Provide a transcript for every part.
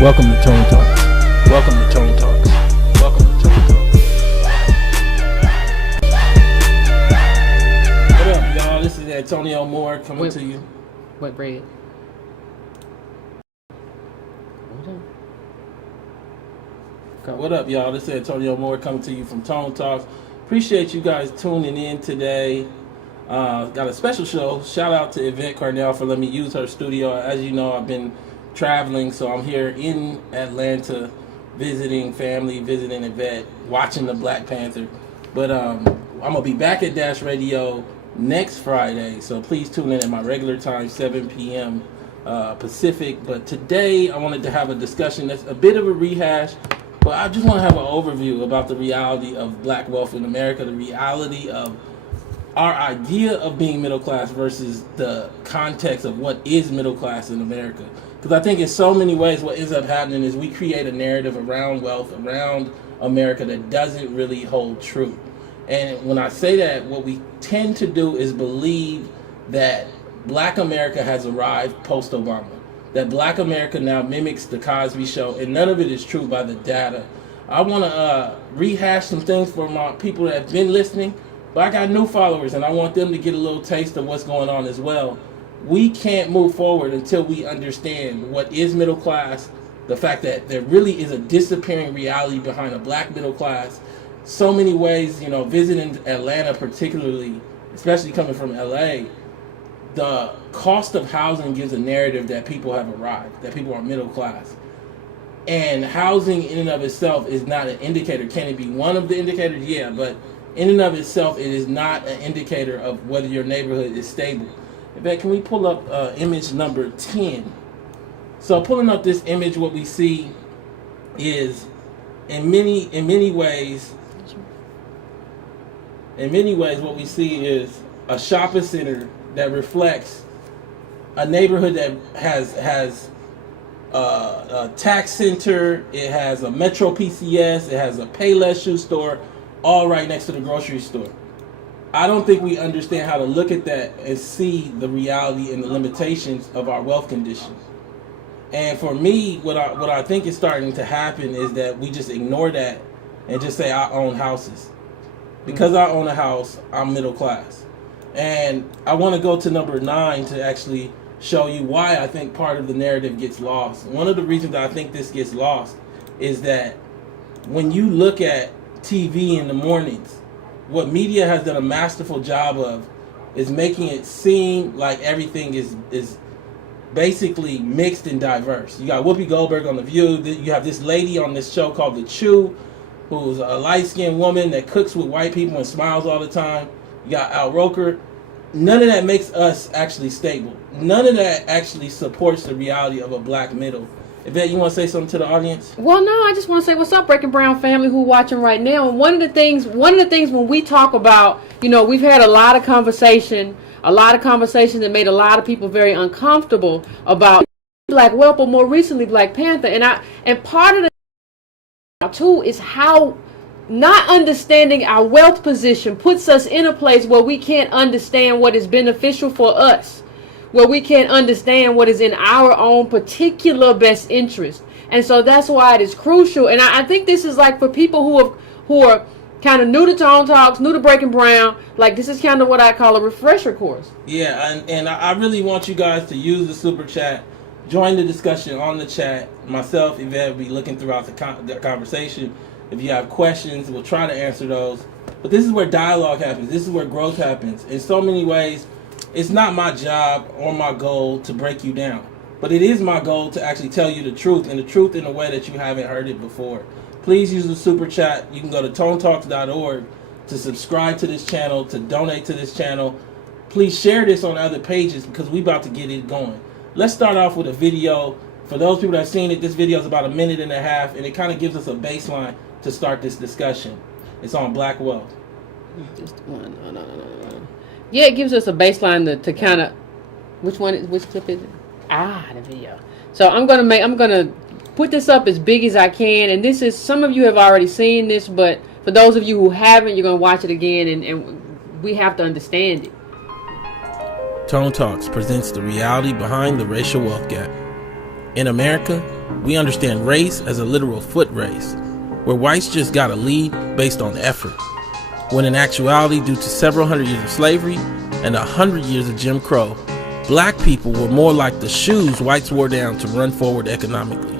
Welcome to Tonetalks. Welcome to Tonetalks. Welcome to Tonetalks. What up, y'all? This is Antonio Moore coming to you. What bread? What up, y'all? This is Antonio Moore coming to you from Tonetalks. Appreciate you guys tuning in today. Got a special show. Shout out to Yvette Carnell for letting me use her studio. As you know, I've been traveling, so I'm here in Atlanta visiting family, visiting Yvette, watching the Black Panther. But I'm going to be back at Dash Radio next Friday, so please tune in at my regular time, 7 p.m. Pacific. But today I wanted to have a discussion that's a bit of a rehash, but I just want to have an overview about the reality of black wealth in America, the reality of our idea of being middle class versus the context of what is middle class in America. Because I think in so many ways what ends up happening is we create a narrative around wealth, around America that doesn't really hold true. And when I say that, what we tend to do is believe that black America has arrived post-Obama. That black America now mimics the Cosby Show, and none of it is true by the data. I want to rehash some things for my people that have been listening, but I got new followers, and I want them to get a little taste of what's going on as well. We can't move forward until we understand what is middle class, the fact that there really is a disappearing reality behind a black middle class. So many ways, visiting Atlanta particularly, especially coming from LA, the cost of housing gives a narrative that people have arrived, that people are middle class. And housing in and of itself is not an indicator. Can it be one of the indicators? Yeah, but in and of itself, it is not an indicator of whether your neighborhood is stable. In fact, can we pull up image number 10? So pulling up this image, what we see is in many ways, what we see is a shopping center that reflects a neighborhood that has a tax center, it has a Metro PCS, it has a Payless shoe store, all right next to the grocery store. I don't think we understand how to look at that and see the reality and the limitations of our wealth condition. And for me, what I think is starting to happen is that we just ignore that and just say I own houses. Because I own a house, I'm middle class. And I want to go to number 9 to actually show you why I think part of the narrative gets lost. One of the reasons that I think this gets lost is that when you look at TV in the mornings, what media has done a masterful job of is making it seem like everything is basically mixed and diverse. You got Whoopi Goldberg on The View. You have this lady on this show called The Chew, who's a light-skinned woman that cooks with white people and smiles all the time. You got Al Roker. None of that makes us actually stable. None of that actually supports the reality of a black middle. Yvette, you want to say something to the audience? Well, no, I just want to say what's up, Breaking Brown family who watching right now. And one of the things when we talk about, we've had a lot of conversation that made a lot of people very uncomfortable about black wealth, but more recently Black Panther. And part of the too is how not understanding our wealth position puts us in a place where we can't understand what is beneficial for us, where we can't understand what is in our own particular best interest. And so that's why it is crucial. And I think this is like for people who are kind of new to Tonetalks, new to Breaking Brown, like this is kind of what I call a refresher course. Yeah, and I really want you guys to use the super chat, join the discussion on the chat. Myself, Yvette, will be looking throughout the conversation. If you have questions, we'll try to answer those. But this is where dialogue happens. This is where growth happens. In so many ways, it's not my job or my goal to break you down. But it is my goal to actually tell you the truth, and the truth in a way that you haven't heard it before. Please use the super chat. You can go to tonetalks.org to subscribe to this channel, to donate to this channel. Please share this on other pages because we're about to get it going. Let's start off with a video. For those people that have seen it, this video is about 1.5 minutes, and it kind of gives us a baseline to start this discussion. It's on black wealth. Just one. No. Yeah, it gives us a baseline to kind of which clip is it? The video. So I'm gonna put this up as big as I can, and this is, some of you have already seen this, but for those of you who haven't, you're gonna watch it again, and we have to understand it. Tonetalks presents the reality behind the racial wealth gap. In America, we understand race as a literal foot race, where whites just got a lead based on effort, when in actuality, due to several hundred years of slavery and 100 years of Jim Crow, black people were more like the shoes whites wore down to run forward economically.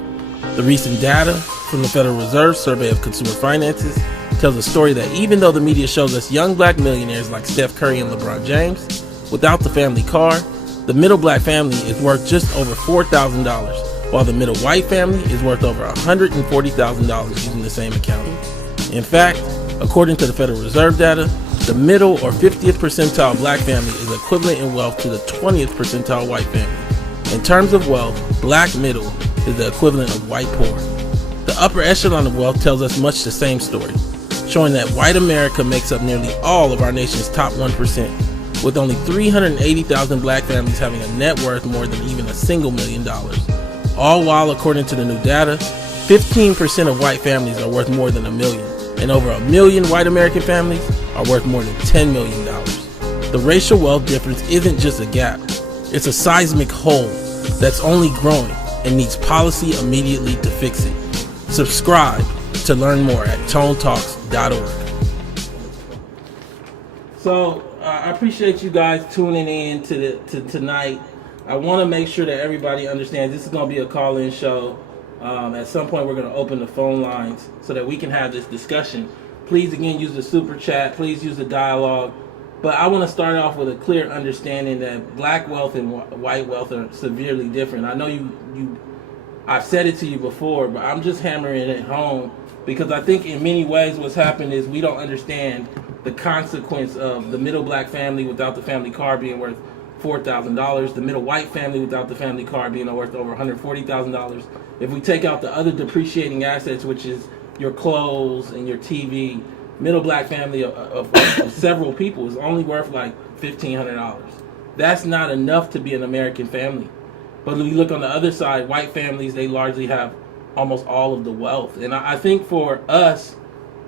The recent data from the Federal Reserve Survey of Consumer Finances tells a story that even though the media shows us young black millionaires like Steph Curry and LeBron James, without the family car, the middle black family is worth just over $4,000, while the middle white family is worth over $140,000 using the same accounting. In fact, according to the Federal Reserve data, the middle or 50th percentile black family is equivalent in wealth to the 20th percentile white family. In terms of wealth, black middle is the equivalent of white poor. The upper echelon of wealth tells us much the same story, showing that white America makes up nearly all of our nation's top 1%, with only 380,000 black families having a net worth more than even a single $1 million. All while, according to the new data, 15% of white families are worth more than $1 million, and over 1 million white American families are worth more than $10 million. The racial wealth difference isn't just a gap, it's a seismic hole that's only growing and needs policy immediately to fix it. Subscribe to learn more at Tonetalks.org. So I appreciate you guys tuning in to tonight. I want to make sure that everybody understands this is going to be a call-in show. At some point, we're going to open the phone lines so that we can have this discussion. Please, again, use the super chat. Please use the dialogue. But I want to start off with a clear understanding that black wealth and white wealth are severely different. I know I've said it to you before, but I'm just hammering it home because I think in many ways what's happened is we don't understand the consequence of the middle black family without the family car being worth $4,000, the middle white family without the family car being worth over $140,000. If we take out the other depreciating assets, which is your clothes and your TV, middle black family of several people is only worth like $1,500. That's not enough to be an American family. But when you look on the other side, white families, they largely have almost all of the wealth. And I think for us,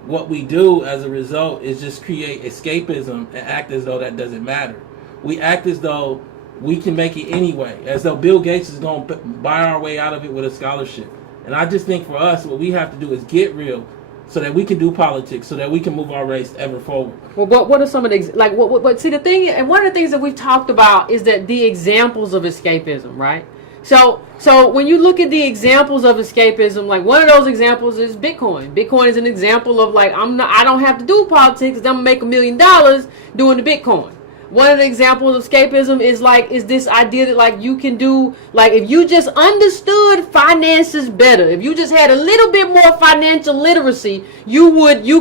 what we do as a result is just create escapism and act as though that doesn't matter. We act as though we can make it anyway, as though Bill Gates is going to buy our way out of it with a scholarship. And I just think for us, what we have to do is get real so that we can do politics, so that we can move our race ever forward. Well, what are some of the, like, what see, the thing, and one of the things that we've talked about is that the examples of escapism, right? So when you look at the examples of escapism, like one of those examples is Bitcoin. Bitcoin is an example of like, I don't have to do politics, I'm gonna make $1 million doing the Bitcoin. One of the examples of escapism is this idea that like you can do, like if you just understood finances better, if you just had a little bit more financial literacy, you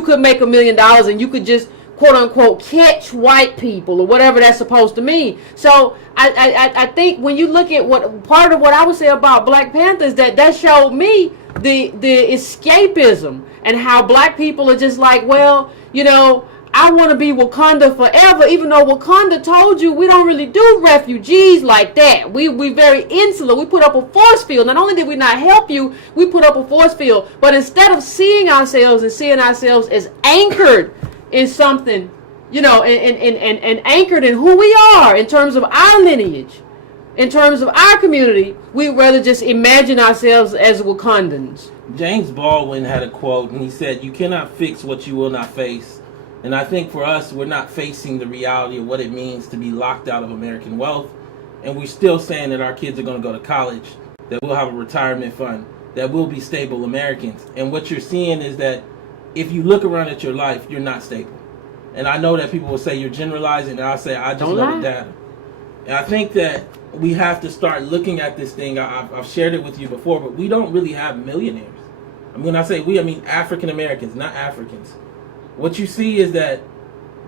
could make $1 million and you could just quote unquote catch white people or whatever that's supposed to mean. So I think when you look at what part of what I would say about Black Panther is that showed me the escapism and how black people are just like, well, you know, I want to be Wakanda forever, even though Wakanda told you we don't really do refugees like that. We very insular. We put up a force field. Not only did we not help you, we put up a force field. But instead of seeing ourselves as anchored in something, you know, and anchored in who we are in terms of our lineage, in terms of our community, we'd rather just imagine ourselves as Wakandans. James Baldwin had a quote, and he said, "You cannot fix what you will not face." And I think for us, we're not facing the reality of what it means to be locked out of American wealth. And we're still saying that our kids are going to go to college, that we'll have a retirement fund, that we'll be stable Americans. And what you're seeing is that if you look around at your life, you're not stable. And I know that people will say you're generalizing, and I'll say I just know the data. And I think that we have to start looking at this thing. I've shared it with you before, but we don't really have millionaires. I mean, when I say we, I mean African Americans, not Africans. What you see is that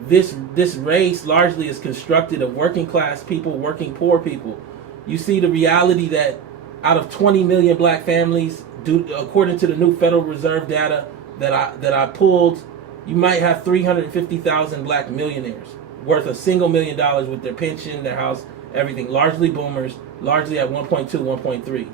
this race largely is constructed of working class people, working poor people. You see the reality that out of 20 million black families, according to the new Federal Reserve data that I pulled, you might have 350,000 black millionaires worth $1 million with their pension, their house, everything. Largely boomers, largely at 1.2, 1.3.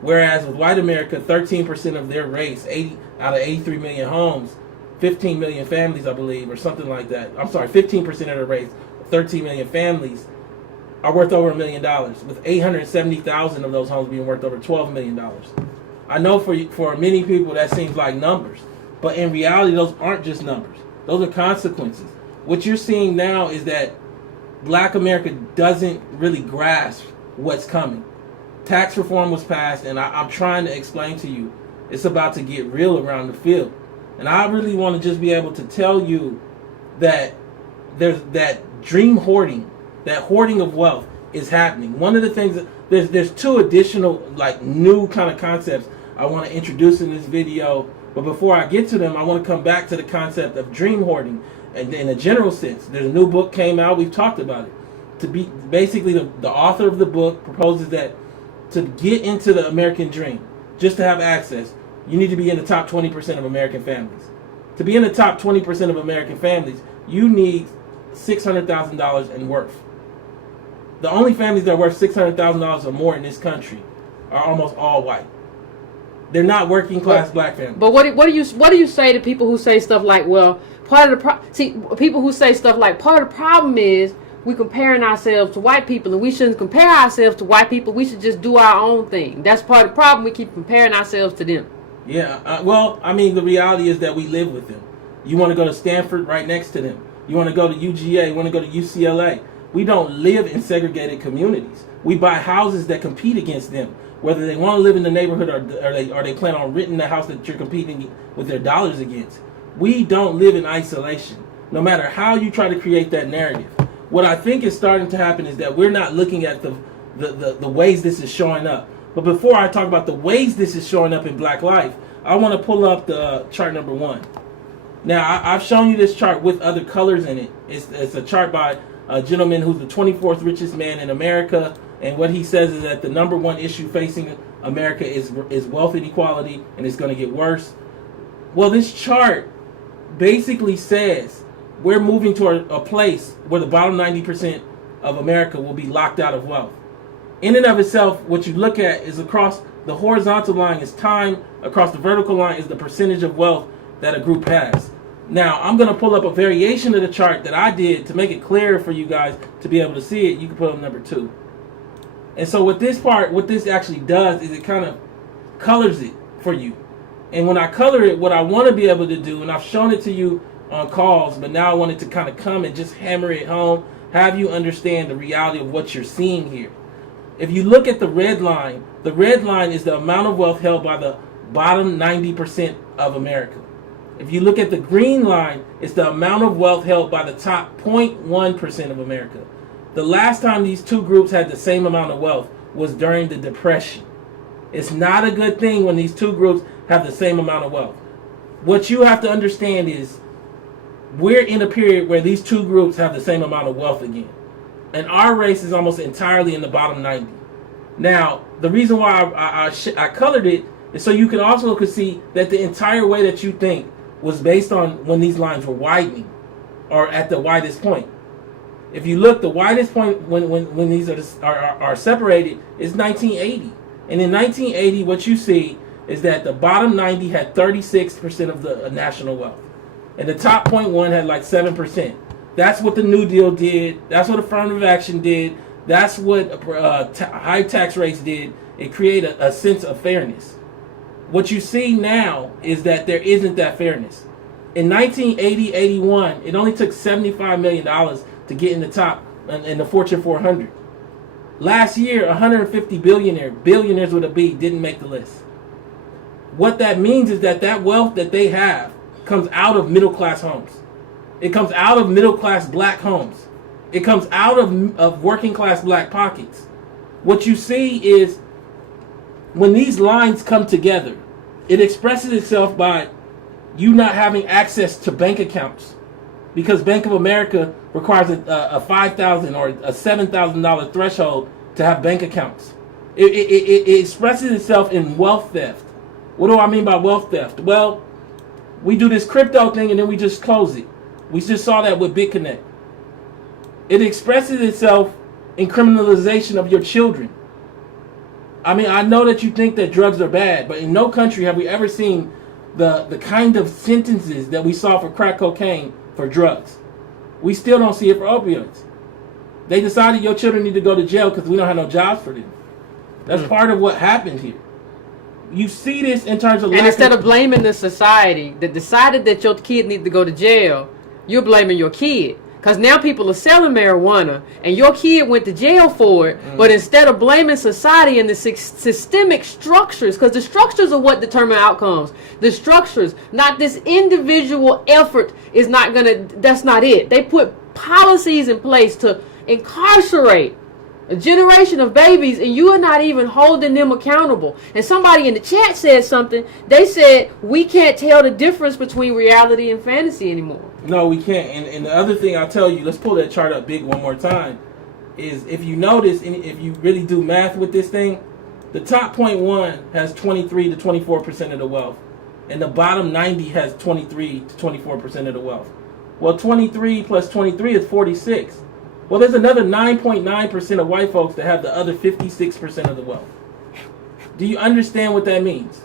Whereas with white America, 13% of their race, 80 out of 83 million homes, 15 million families, I believe, or something like that. I'm sorry, 15% of the race, 13 million families. are worth over $1 million, with 870,000 of those homes being worth over $12 million. I know for many people that seems like numbers, but in reality, those aren't just numbers. Those are consequences. What you're seeing now is that Black America doesn't really grasp what's coming. Tax reform was passed, and I'm trying to explain to you, it's about to get real around the field. And I really want to just be able to tell you that there's that dream hoarding, that hoarding of wealth is happening. One of the things that there's two additional like new kind of concepts I want to introduce in this video. But before I get to them, I want to come back to the concept of dream hoarding. And in a general sense, there's a new book came out. We've talked about it. To be basically the author of the book proposes that to get into the American dream, just to have access, you need to be in the top 20% of American families. To be in the top 20% of American families, you need $600,000 in worth. The only families that are worth $600,000 or more in this country are almost all white. They're not working class Black families. But what do you say to people who say stuff like, well, people who say stuff like part of the problem is we comparing ourselves to white people, and we shouldn't compare ourselves to white people. We should just do our own thing. That's part of the problem. We keep comparing ourselves to them. Yeah, well, I mean, the reality is that we live with them. You want to go to Stanford, right next to them. You want to go to UGA, you want to go to UCLA. We don't live in segregated communities. We buy houses that compete against them. Whether they want to live in the neighborhood or they plan on renting the house that you're competing with their dollars against. We don't live in isolation, no matter how you try to create that narrative. What I think is starting to happen is that we're not looking at the ways this is showing up. But before I talk about the ways this is showing up in Black life, I want to pull up the chart number 1. Now, I've shown you this chart with other colors in it. It's a chart by a gentleman who's the 24th richest man in America. And what he says is that the number one issue facing America is wealth inequality, and it's going to get worse. Well, this chart basically says we're moving toward a place where the bottom 90% of America will be locked out of wealth. In and of itself, what you look at is across the horizontal line is time, across the vertical line is the percentage of wealth that a group has. Now, I'm going to pull up a variation of the chart that I did to make it clearer for you guys to be able to see it. You can put up number 2. And so what this actually does is it kind of colors it for you. And when I color it, what I want to be able to do, and I've shown it to you on calls, but now I want it to kind of come and just hammer it home, have you understand the reality of what you're seeing here. If you look at the red line is the amount of wealth held by the bottom 90% of America. If you look at the green line, it's the amount of wealth held by the top 0.1% of America. The last time these two groups had the same amount of wealth was during the Depression. It's not a good thing when these two groups have the same amount of wealth. What you have to understand is we're in a period where these two groups have the same amount of wealth again. And our race is almost entirely in the bottom 90. Now, the reason why I colored it is so you can also see that the entire way that you think was based on when these lines were widening or at the widest point. If you look, the widest point when these are separated is 1980. And in 1980, what you see is that the bottom 90 had 36% of the national wealth. And the top 0.1 had like 7%. That's what the New Deal did. That's what affirmative action did. That's what high tax rates did. It created a sense of fairness. What you see now is that there isn't that fairness. In 1980-81, it only took $75 million to get in the top in the Fortune 400. Last year, 150 billionaires with a B, didn't make the list. What that means is that wealth that they have comes out of middle class homes. It comes out of middle class Black homes. It comes out of working class Black pockets. What you see is when these lines come together, it expresses itself by you not having access to bank accounts, because Bank of America requires a $5,000 or a $7,000 threshold to have bank accounts. It expresses itself in wealth theft. What do I mean by wealth theft? Well, we do this crypto thing and then we just close it. We just saw that with BitConnect. It expresses itself in criminalization of your children. I mean, I know that you think that drugs are bad, but in no country have we ever seen the kind of sentences that we saw for crack cocaine for drugs. We still don't see it for opioids. They decided your children need to go to jail because we don't have no jobs for them. That's part of what happened here. You see this in terms of... And instead of blaming the society that decided that your kid needs to go to jail, you're blaming your kid. Because now people are selling marijuana, and your kid went to jail for it. But instead of blaming society and the systemic structures, because the structures are what determine outcomes. The structures, not this individual effort, is not gonna. That's not it. They put policies in place to incarcerate a generation of babies, and you are not even holding them accountable. And somebody in the chat said something. They said we can't tell the difference between reality and fantasy anymore. No, we can't. And the other thing I'll tell you, let's pull that chart up big one more time, is if you notice, and if you really do math with this thing, the top 0.1 has 23 to 24% of the wealth, and the bottom 90 has 23 to 24% of the wealth. Well, 23 plus 23 is 46. Well, there's another 9.9% of white folks that have the other 56% of the wealth. Do you understand what that means?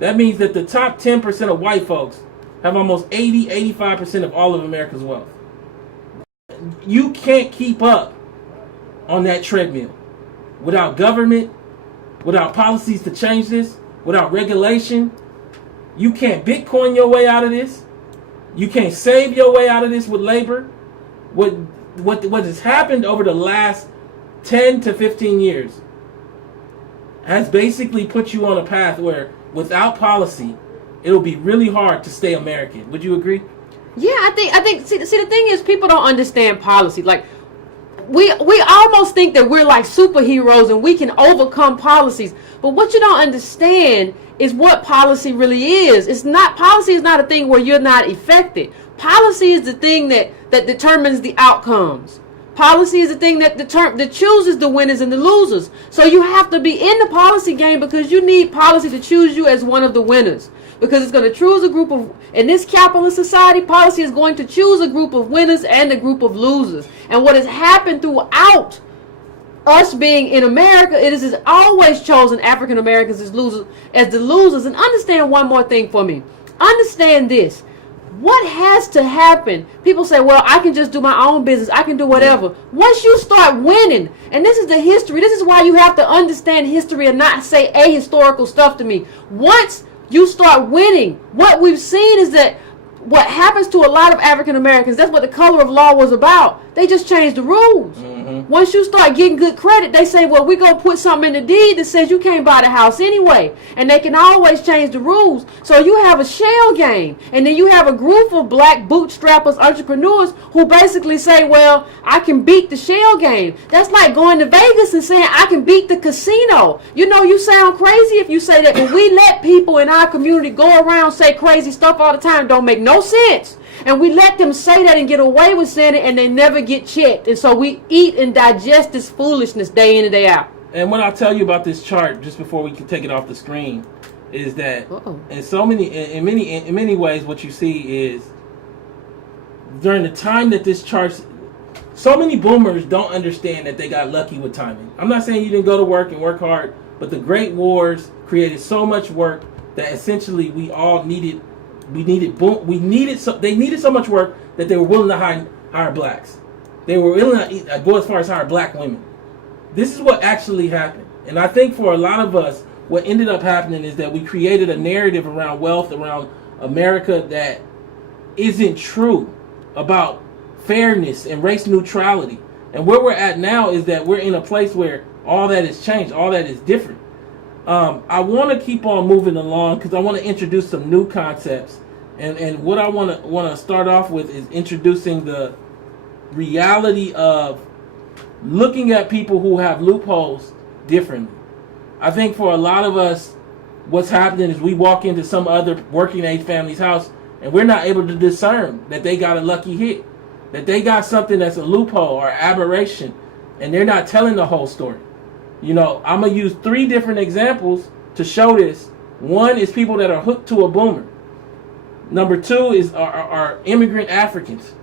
That means that the top 10% of white folks have almost 85% of all of America's wealth. You can't keep up on that treadmill without government, without policies to change this, without regulation. You can't Bitcoin your way out of this. You can't save your way out of this with labor. What has happened over the last 10 to 15 years has basically put you on a path where without policy, it'll be really hard to stay American. Would you agree? Yeah, I think. See, the thing is, people don't understand policy. Like, we almost think that we're like superheroes and we can overcome policies. But what you don't understand is what policy really is. It's not, policy is not a thing where you're not affected. Policy is the thing that determines the outcomes. Policy is the thing that chooses the winners and the losers. So you have to be in the policy game because you need policy to choose you as one of the winners. Because it's going to choose a group of, in this capitalist society, policy is going to choose a group of winners and a group of losers. And what has happened throughout us being in America, it is always chosen African Americans as the losers. And understand one more thing for me. Understand this. What has to happen? People say, well, I can just do my own business. I can do whatever. Once you start winning, and this is the history. This is why you have to understand history and not say ahistorical stuff to me. Once you start winning, what we've seen is that what happens to a lot of African Americans, that's what the color of law was about. They just changed the rules. Once you start getting good credit, they say, well, we're going to put something in the deed that says you can't buy the house anyway. And they can always change the rules. So you have a shell game. And then you have a group of black bootstrappers, entrepreneurs, who basically say, well, I can beat the shell game. That's like going to Vegas and saying, I can beat the casino. You know, you sound crazy if you say that. When we let people in our community go around say crazy stuff all the time, don't make no sense. And we let them say that and get away with saying it, and they never get checked. And so we eat and digest this foolishness day in and day out. And what I'll tell you about this chart, just before we can take it off the screen, is that in many ways, what you see is during the time that this chart, so many boomers don't understand that they got lucky with timing. I'm not saying you didn't go to work and work hard, but the Great Wars created so much work that essentially we all needed. They needed so much work that they were willing to hire blacks. They were willing to go as far as hire black women. This is what actually happened. And I think for a lot of us, what ended up happening is that we created a narrative around wealth, around America, that isn't true about fairness and race neutrality. And where we're at now is that we're in a place where all that has changed, all that is different. I want to keep on moving along because I want to introduce some new concepts, and what I want to start off with is introducing the reality of looking at people who have loopholes differently. I think for a lot of us, what's happening is we walk into some other working age family's house and we're not able to discern that they got a lucky hit, that they got something that's a loophole or aberration, and they're not telling the whole story. You know, I'm going to use 3 different examples to show this. One is people that are hooked to a boomer. Number 2 is are immigrant Africans.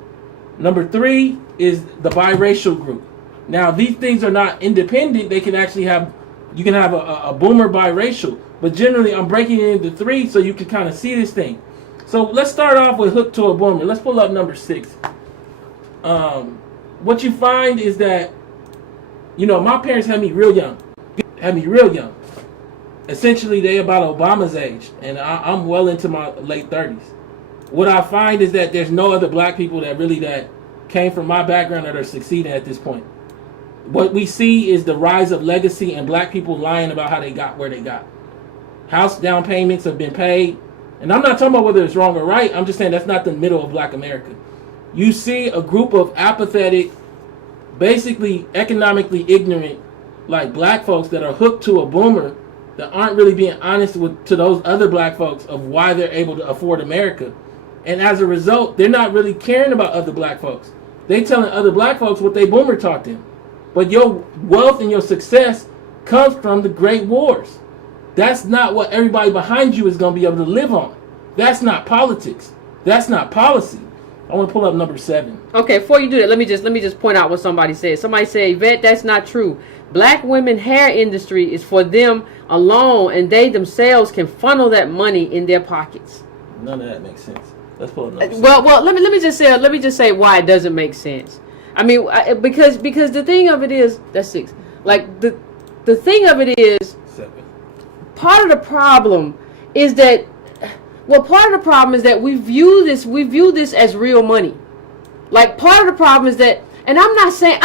Number 3 is the biracial group. Now, these things are not independent. They can actually have, you can have a boomer biracial. But generally, I'm breaking it into 3 so you can kind of see this thing. So let's start off with hooked to a boomer. Let's pull up number 6. what you find is that, my parents had me real young. Essentially, they about Obama's age, and I'm well into my late 30s. What I find is that there's no other black people that came from my background that are succeeding at this point. What we see is the rise of legacy and black people lying about how they got where they got. House down payments have been paid. And I'm not talking about whether it's wrong or right. I'm just saying that's not the middle of black America. You see a group of apathetic, basically economically ignorant, like black folks that are hooked to a boomer that aren't really being honest to those other black folks of why they're able to afford America. And as a result, they're not really caring about other black folks. They telling other black folks what they boomer taught them. But your wealth and your success comes from the great wars. That's not what everybody behind you is going to be able to live on. That's not politics. That's not policy. I want to pull up number 7. Okay, before you do that, let me just point out what somebody said. Somebody said, Yvette, that's not true. Black women hair industry is for them alone, and they themselves can funnel that money in their pockets. None of that makes sense. Let's pull up number 7. Well, let me just say why it doesn't make sense. I mean, because the thing of it is, that's 6. Like the thing of it is, 7. Part of the problem is that we view this as real money. Like, part of the problem is that, and I'm not saying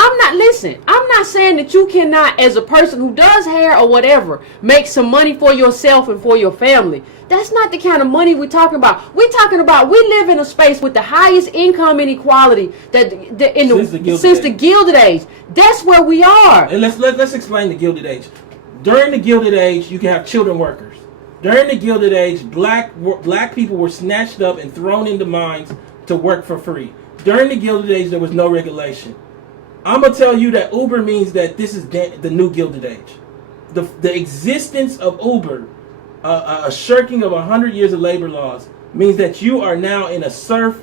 that you cannot, as a person who does hair or whatever, make some money for yourself and for your family. That's not the kind of money we're talking about. We're talking about, we live in a space with the highest income inequality since the Gilded Age. That's where we are. And let's explain the Gilded Age. During the Gilded Age, you can have children workers. During the Gilded Age, black people were snatched up and thrown into mines to work for free. During the Gilded Age, there was no regulation. I'm going to tell you that Uber means that this is the new Gilded Age. The existence of Uber, a shirking of 100 years of labor laws, means that you are now in a serf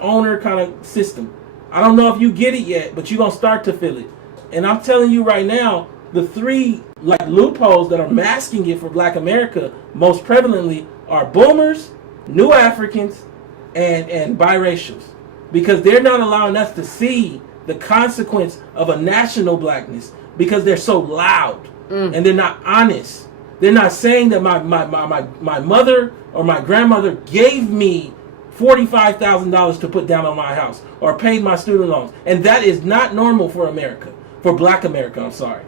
owner kind of system. I don't know if you get it yet, but you're going to start to feel it. And I'm telling you right now, the 3 loopholes that are masking it for black America most prevalently are boomers, new Africans, and biracials. Because they're not allowing us to see the consequence of a national blackness because they're so loud and they're not honest. They're not saying that my mother or my grandmother gave me $45,000 to put down on my house or paid my student loans. And that is not normal for America, for black America, I'm sorry.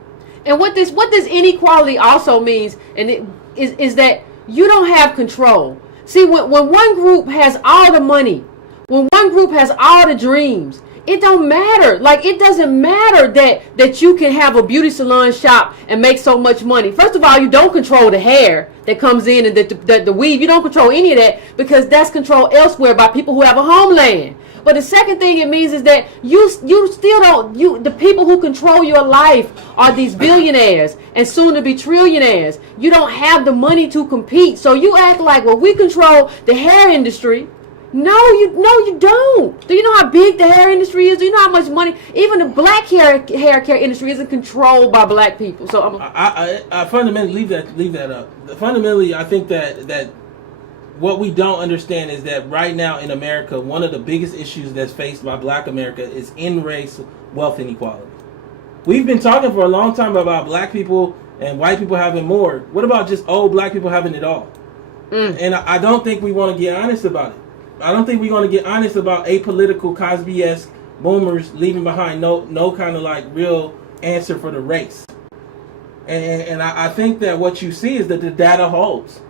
And what this inequality also means, and is that you don't have control. See, when one group has all the money, when one group has all the dreams, it don't matter. Like, it doesn't matter that you can have a beauty salon shop and make so much money. First of all, you don't control the hair that comes in and the weave. You don't control any of that because that's controlled elsewhere by people who have a homeland. But the second thing it means is that you still don't, the people who control your life are these billionaires and soon to be trillionaires. You don't have the money to compete. So you act like, well, we control the hair industry. No, you don't. Do you know how big the hair industry is? Do you know how much money? Even the black hair care industry isn't controlled by black people. So I fundamentally leave that up. Fundamentally, I think that what we don't understand is that right now in America, one of the biggest issues that's faced by black America is in-race wealth inequality. We've been talking for a long time about black people and white people having more. What about just old black people having it all? And I don't think we want to get honest about it. I don't think we're going to get honest about apolitical Cosby-esque boomers leaving behind no kind of like real answer for the race. And I think that what you see is that the data holds.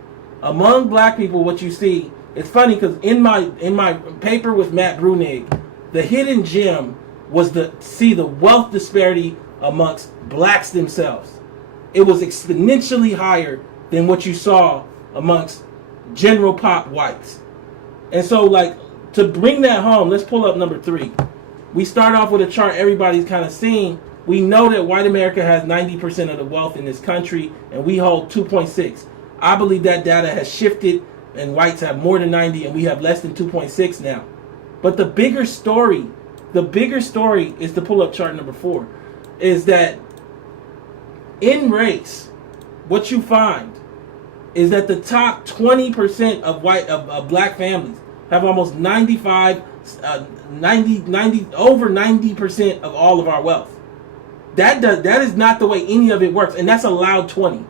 Among black people, what you see, it's funny because in my paper with Matt Brunig, the hidden gem was to see the wealth disparity amongst blacks themselves. It was exponentially higher than what you saw amongst general pop whites. And so, like, to bring that home, let's pull up number 3. We start off with a chart everybody's kind of seeing. We know that white America has 90% of the wealth in this country, and we hold 2.6. I believe that data has shifted, and whites have more than 90, and we have less than 2.6 now. But the bigger story is to pull up chart number 4, is that in race, what you find is that the top 20% of black families have almost 95, over 90% of all of our wealth. That is not the way any of it works, and that's a loud 20.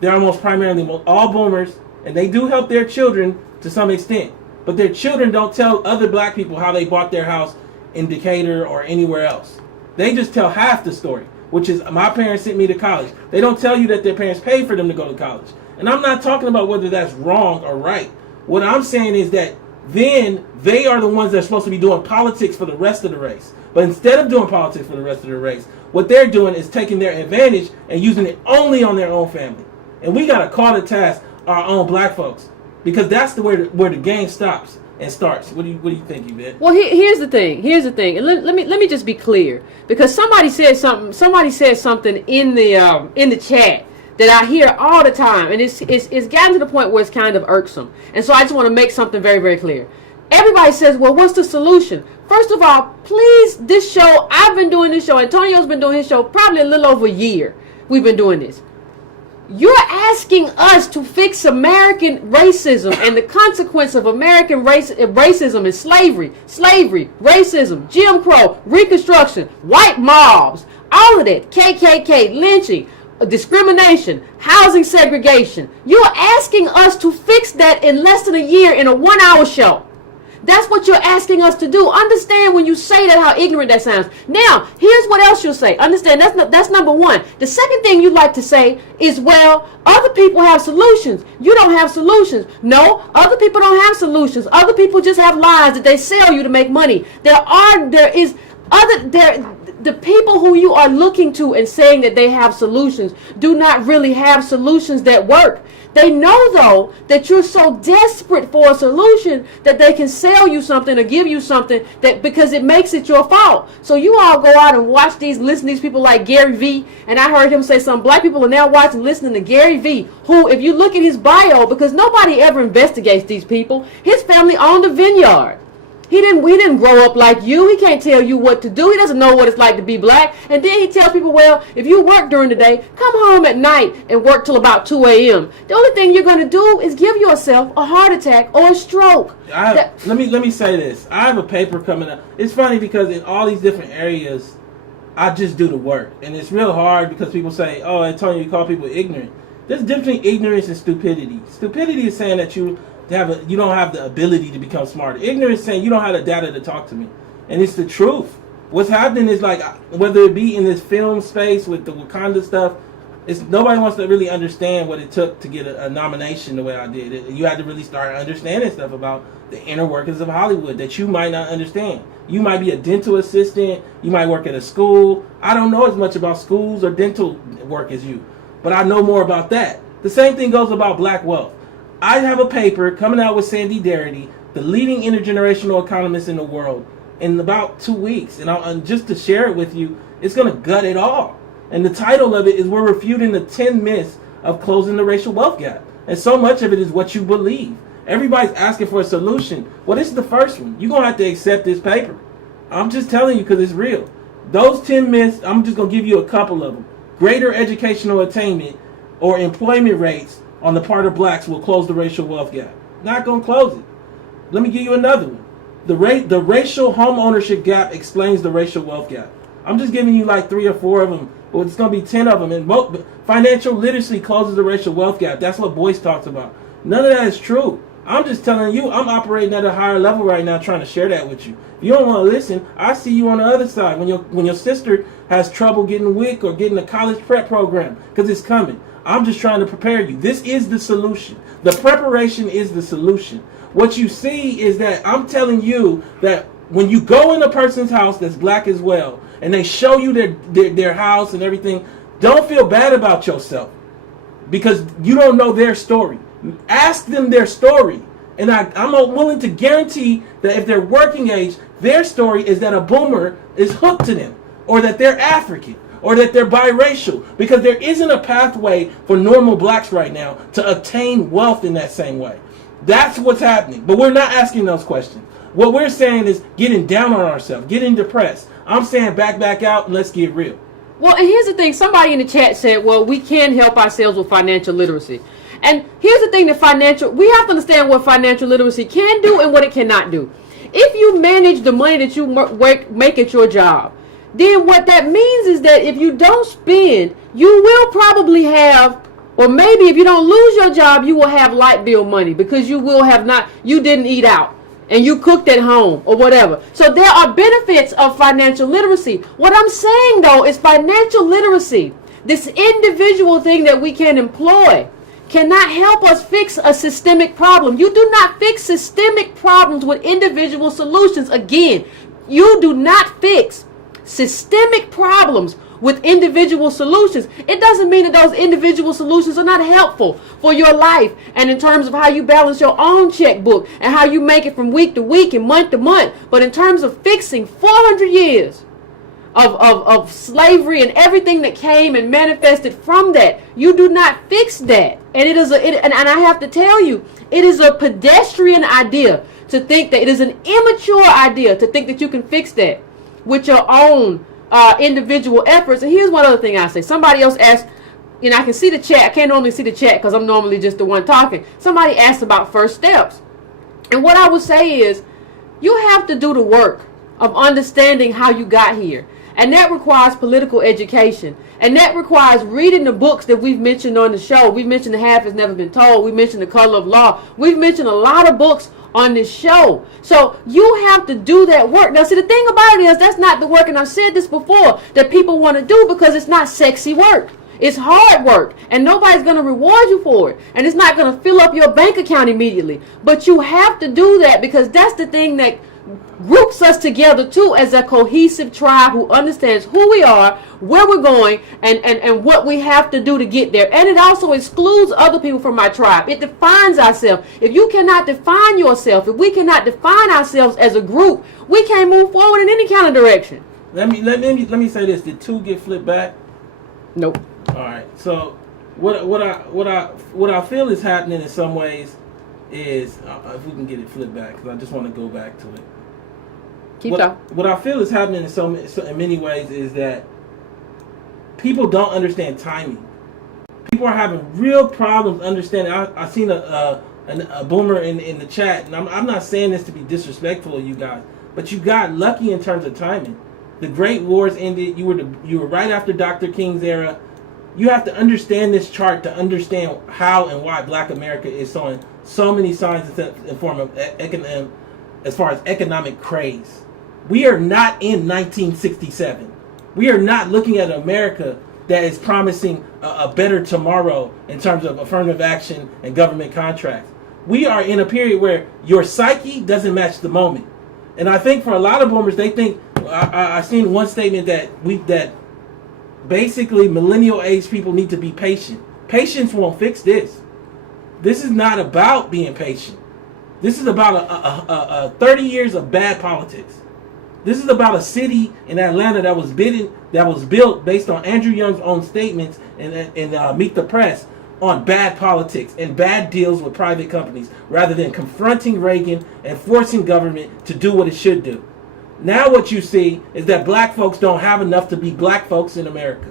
They're almost primarily all boomers, and they do help their children to some extent, but their children don't tell other black people how they bought their house in Decatur or anywhere else. They just tell half the story, which is my parents sent me to college. They don't tell you that their parents paid for them to go to college. And I'm not talking about whether that's wrong or right. What I'm saying is that then they are the ones that are supposed to be doing politics for the rest of the race. But instead of doing politics for the rest of the race, what they're doing is taking their advantage and using it only on their own family. And we got to call to task our own black folks, because that's where the game stops and starts. What do you think, Yvette? Well, here's the thing. And let me just be clear, because somebody said something in the chat that I hear all the time, and it's gotten to the point where it's kind of irksome. And so I just want to make something very, very clear. Everybody says, well, what's the solution? First of all, please, this show, I've been doing this show, Antonio's been doing his show probably a little over a year. We've been doing this. You're asking us to fix American racism and the consequence of American racism and slavery, racism, Jim Crow, Reconstruction, white mobs, all of that, KKK, lynching, discrimination, housing segregation. You're asking us to fix that in less than a year in a 1-hour show. That's what you're asking us to do. Understand when you say that how ignorant that sounds. Now, here's what else you'll say. Understand, that's number one. The second thing you like to say is, well, other people have solutions. You don't have solutions. No, other people don't have solutions. Other people just have lies that they sell you to make money. The people who you are looking to and saying that they have solutions do not really have solutions that work. They know, though, that you're so desperate for a solution that they can sell you something or give you something that because it makes it your fault. So you all go out and listen to these people like Gary Vee, and I heard him say some black people are now watching, listening to Gary Vee, who, if you look at his bio, because nobody ever investigates these people, his family owned a vineyard. He didn't grow up like you. He can't tell you what to do. He doesn't know what it's like to be black. And then he tells people, well, if you work during the day, come home at night and work till about 2 a.m. The only thing you're going to do is give yourself a heart attack or a stroke. Let me say this. I have a paper coming up. It's funny because in all these different areas, I just do the work. And it's real hard because people say, oh, Antonio, you call people ignorant. There's a difference between ignorance and stupidity. Stupidity is saying that you don't have the ability to become smarter. Ignorance is saying you don't have the data to talk to me. And it's the truth. What's happening is, like, whether it be in this film space with the Wakanda stuff, nobody wants to really understand what it took to get a nomination the way I did. You had to really start understanding stuff about the inner workings of Hollywood that you might not understand. You might be a dental assistant. You might work at a school. I don't know as much about schools or dental work as you, but I know more about that. The same thing goes about black wealth. I have a paper coming out with Sandy Darity, the leading intergenerational economist in the world, in about 2 weeks. And just to share it with you, it's going to gut it all. And the title of it is We're Refuting the 10 Myths of Closing the Racial Wealth Gap. And so much of it is what you believe. Everybody's asking for a solution. Well, this is the first one. You're going to have to accept this paper. I'm just telling you because it's real. Those 10 myths, I'm just going to give you a couple of them. Greater educational attainment or employment rates on the part of blacks will close the racial wealth gap. Not going to close it. Let me give you another one. The racial home ownership gap explains the racial wealth gap. I'm just giving you like 3 or 4 of them. Well, it's going to be 10 of them. And financial literacy closes the racial wealth gap. That's what Boyce talks about. None of that is true. I'm just telling you, I'm operating at a higher level right now trying to share that with you. If you don't want to listen, I see you on the other side. When your sister has trouble getting WIC or getting a college prep program, because it's coming. I'm just trying to prepare you. This is the solution. The preparation is the solution. What you see is that I'm telling you that when you go in a person's house that's black as well, and they show you their house and everything, don't feel bad about yourself because you don't know their story. Ask them their story. And I'm willing to guarantee that if they're working age, their story is that a boomer is hooked to them, or that they're African, or that they're biracial, because there isn't a pathway for normal blacks right now to attain wealth in that same way. That's what's happening. But we're not asking those questions. What we're saying is getting down on ourselves, getting depressed. I'm saying back out, and let's get real. Well, and here's the thing. Somebody in the chat said, well, we can help ourselves with financial literacy. And here's the thing we have to understand what financial literacy can do and what it cannot do. If you manage the money that you make at your job, then what that means is that if you don't spend, you will probably have, or maybe if you don't lose your job, you will have light bill money because you didn't eat out and you cooked at home or whatever. So there are benefits of financial literacy. What I'm saying though is financial literacy, this individual thing that we can employ, cannot help us fix a systemic problem. You do not fix systemic problems with individual solutions. Again, you do not fix systemic problems with individual solutions. It doesn't mean that those individual solutions are not helpful for your life and in terms of how you balance your own checkbook and how you make it from week to week and month to month. But in terms of fixing 400 years of slavery and everything that came and manifested from that, you do not fix that. And and I have to tell you, it is a pedestrian idea to think that, it is an immature idea to think that you can fix that with your own individual efforts. And here's one other thing I say. Somebody else asked, I can see the chat. I can't normally see the chat because I'm normally just the one talking. Somebody asked about first steps. And what I would say is, you have to do the work of understanding how you got here. And that requires political education. And that requires reading the books that we've mentioned on the show. We've mentioned The Half Has Never Been Told. We mentioned The Color of Law. We've mentioned a lot of books on this show. So you have to do that work. Now see, the thing about it is, that's not the work, and I've said this before, that people want to do because it's not sexy work. It's hard work, and nobody's going to reward you for it. And it's not going to fill up your bank account immediately. But you have to do that because that's the thing that groups us together too as a cohesive tribe who understands who we are, where we're going, and what we have to do to get there. And it also excludes other people from our tribe. It defines ourselves. If you cannot define yourself, if we cannot define ourselves as a group, we can't move forward in any kind of direction. Let me say this. Did 2 get flipped back? Nope. All right. So what I feel is happening in some ways is if we can get it flipped back, because I just want to go back to it. What I feel is happening in many ways is that people don't understand timing. People are having real problems understanding. I seen a boomer in the chat, and I'm not saying this to be disrespectful of you guys, but you got lucky in terms of timing. The Great Wars ended. You were right after Dr. King's era. You have to understand this chart to understand how and why Black America is showing so many signs in form of as far as economic craze. We are not in 1967. We are not looking at America that is promising a better tomorrow in terms of affirmative action and government contracts. We are in a period where your psyche doesn't match the moment. And I think for a lot of boomers, they think, I've seen one statement that basically millennial age people need to be patient. Patience won't fix this. This is not about being patient. This is about 30 years of bad politics. This is about a city in Atlanta that was built based on Andrew Young's own statements and Meet the Press on bad politics and bad deals with private companies rather than confronting Reagan and forcing government to do what it should do. Now what you see is that black folks don't have enough to be black folks in America.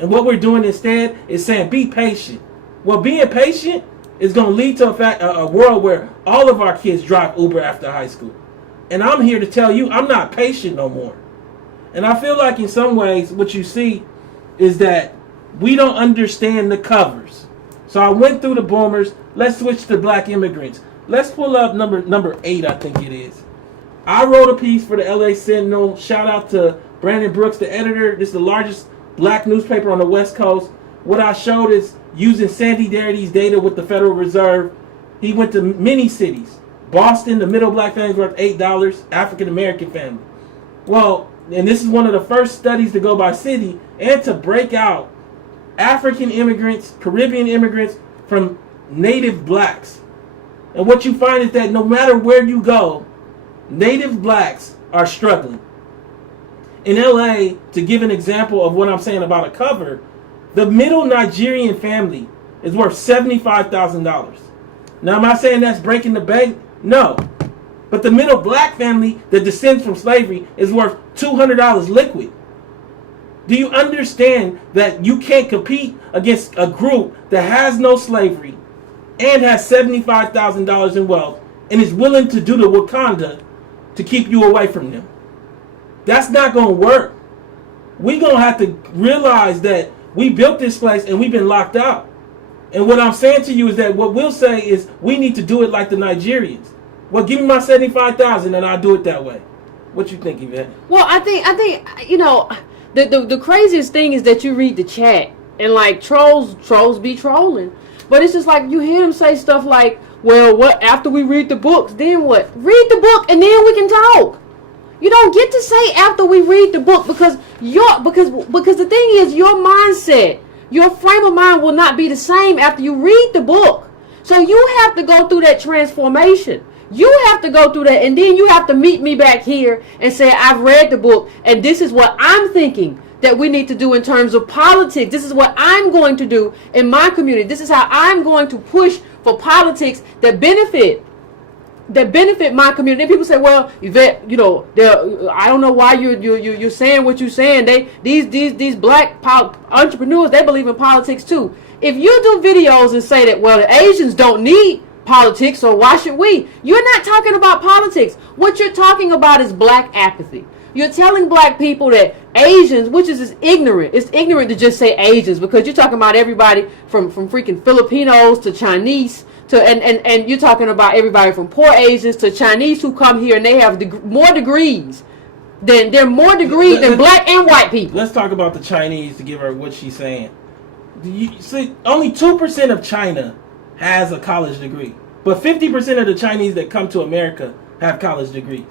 And what we're doing instead is saying, be patient. Well, being patient is going to lead to a world where all of our kids drive Uber after high school. And I'm here to tell you, I'm not patient no more. And I feel like in some ways what you see is that we don't understand the covers. So I went through the boomers. Let's switch to black immigrants. Let's pull up number 8, I think it is. I wrote a piece for the LA Sentinel. Shout out to Brandon Brooks, the editor. This is the largest black newspaper on the West Coast. What I showed is using Sandy Darity's data with the Federal Reserve. He went to many cities. Boston, the middle black family is worth $8, African American family. Well, and this is one of the first studies to go by city and to break out African immigrants, Caribbean immigrants from native blacks. And what you find is that no matter where you go, native blacks are struggling. In LA, to give an example of what I'm saying about a cover, the middle Nigerian family is worth $75,000. Now, am I saying that's breaking the bank? No. But the middle black family that descends from slavery is worth $200 liquid. Do you understand that you can't compete against a group that has no slavery and has $75,000 in wealth and is willing to do the Wakanda to keep you away from them. That's not going to work. We're going to have to realize that we built this place and we've been locked out. And what I'm saying to you is that what we'll say is we need to do it like the Nigerians. Well, give me my 75,000 and I'll do it that way. What you think, Yvette? Well, I think the craziest thing is that you read the chat and like trolls be trolling, but it's just like you hear them say stuff like, well, what after we read the books, then what? Read the book and then we can talk. You don't get to say after we read the book because the thing is your mindset, your frame of mind will not be the same after you read the book. So you have to go through that transformation. You have to go through that, and then you have to meet me back here and say, I've read the book, and this is what I'm thinking that we need to do in terms of politics. This is what I'm going to do in my community. This is how I'm going to push for politics that benefit my community. And people say, well, Yvette, I don't know why you're saying what you're saying. These black entrepreneurs, they believe in politics too. If you do videos and say that, well, the Asians don't need politics, so why should we? You're not talking about politics. What you're talking about is black apathy. You're telling black people that Asians, which is ignorant. It's ignorant to just say Asians because you're talking about everybody from freaking Filipinos to Chinese to and you're talking about everybody from poor Asians to Chinese who come here and they have more degrees than black and white people. Let's talk about the Chinese to give her what she's saying. You see, only 2% of China has a college degree, but 50% of the Chinese that come to America have college degrees.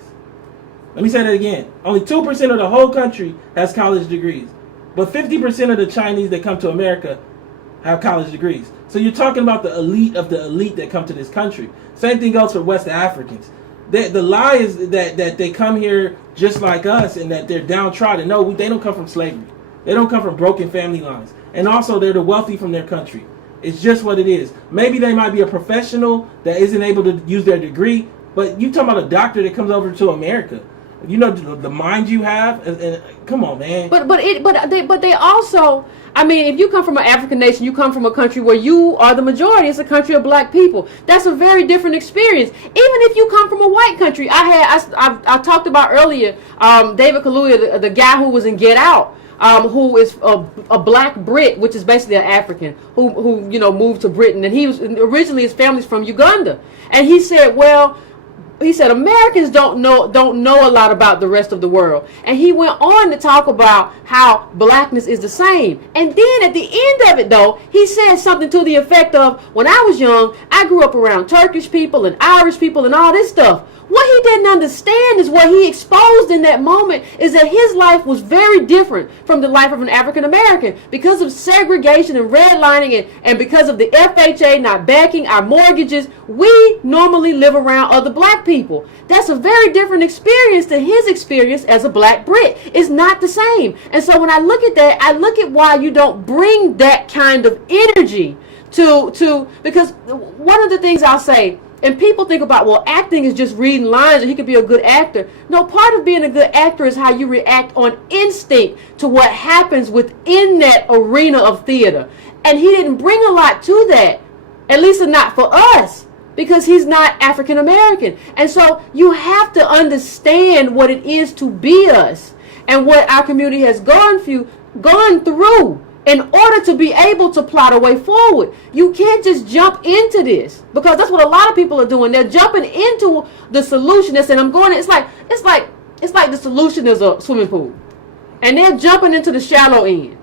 Let me say that again. Only 2% of the whole country has college degrees, but 50% of the Chinese that come to America have college degrees. So you're talking about the elite of the elite that come to this country. Same thing goes for West Africans. The lie is that they come here just like us and that they're downtrodden. No, they don't come from slavery. They don't come from broken family lines. And also they're the wealthy from their country. It's just what it is. Maybe they might be a professional that isn't able to use their degree, but you talking about a doctor that comes over to America. You know the mind you have, and come on, man. But they also, I mean, if you come from an African nation, you come from a country where you are the majority. It's a country of black people. That's a very different experience. Even if you come from a white country, I talked about earlier, David Kaluuya, the guy who was in Get Out. Who is a black Brit, which is basically an African, who moved to Britain, and he was originally his family's from Uganda, and he said Americans don't know a lot about the rest of the world, and he went on to talk about how blackness is the same, and then at the end of it though, he said something to the effect of, when I was young, I grew up around Turkish people and Irish people and all this stuff. What he didn't understand is what he exposed in that moment is that his life was very different from the life of an African American because of segregation and redlining and because of the FHA not backing our mortgages. We normally live around other black people. That's a very different experience than his experience as a black Brit. It's not the same. And so when I look at that, I look at why you don't bring that kind of energy to because one of the things I'll say, and people think about, well, acting is just reading lines and he could be a good actor. No, part of being a good actor is how you react on instinct to what happens within that arena of theater. And he didn't bring a lot to that, at least not for us, because he's not African American. And so you have to understand what it is to be us and what our community has gone through in order to be able to plot a way forward. You can't just jump into this, because that's what a lot of people are doing. They're jumping into the solution. They're saying, I'm going to, it's like the solution is a swimming pool, and they're jumping into the shallow end.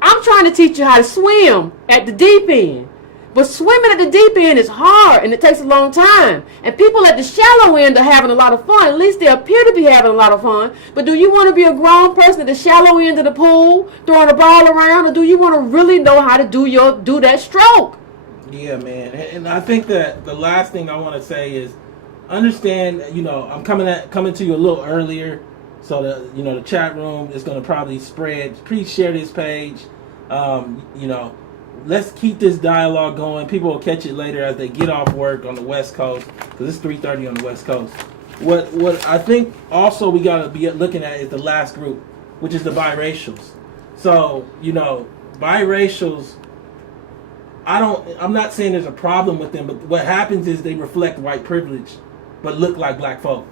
I'm trying to teach you how to swim at the deep end. But swimming at the deep end is hard and it takes a long time. And people at the shallow end are having a lot of fun. At least they appear to be having a lot of fun. But do you want to be a grown person at the shallow end of the pool throwing a ball around, or do you want to really know how to do that stroke? Yeah, man. And I think that the last thing I want to say is understand, I'm coming to you a little earlier, so the chat room is going to probably spread. Please share this page. Let's keep this dialogue going. People will catch it later as they get off work on the West Coast, because it's 3:30 on the West Coast. What I think also we got to be looking at is the last group, which is the biracials. So, biracials, I'm not saying there's a problem with them, but what happens is they reflect white privilege, but look like black folk.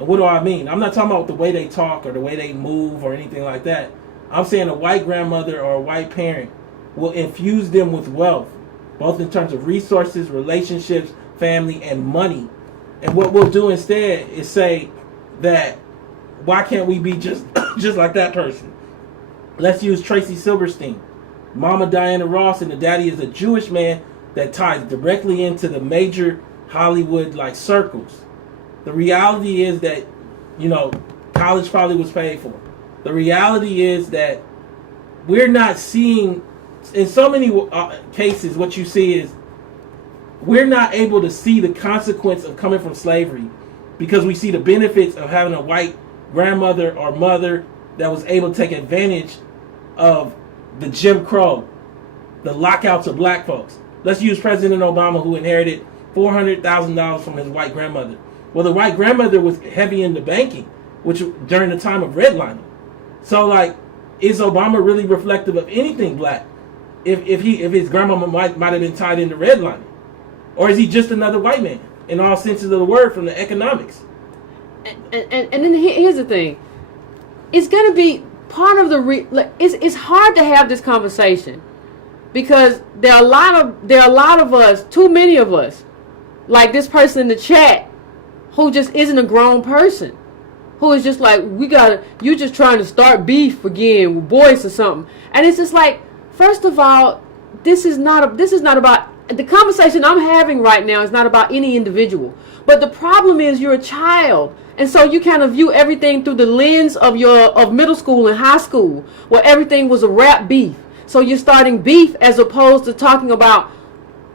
And what do I mean? I'm not talking about the way they talk or the way they move or anything like that. I'm saying a white grandmother or a white parent will infuse them with wealth, both in terms of resources, relationships, family, and money. And what we'll do instead is say that, why can't we be just like that person? Let's use Tracy Silverstein. Mama Diana Ross and the daddy is a Jewish man that ties directly into the major Hollywood like circles. The reality is that, college probably was paid for. The reality is that we're not seeing, in so many cases, what you see is we're not able to see the consequence of coming from slavery because we see the benefits of having a white grandmother or mother that was able to take advantage of the Jim Crow, the lockouts of black folks. Let's use President Obama, who inherited $400,000 from his white grandmother. Well, the white grandmother was heavy into banking, which during the time of redlining. So, like, is Obama really reflective of anything black? If his grandmama might have been tied into redlining, or is he just another white man in all senses of the word from the economics? And then here's the thing: it's gonna be part of the it's hard to have this conversation because there are a lot of us, too many of us, like this person in the chat, who just isn't a grown person, who is just like, you just trying to start beef again with boys or something. And it's just like, first of all, this is not about, the conversation I'm having right now is not about any individual. But the problem is you're a child. And so you kind of view everything through the lens of middle school and high school, where everything was a rap beef. So you're starting beef as opposed to talking about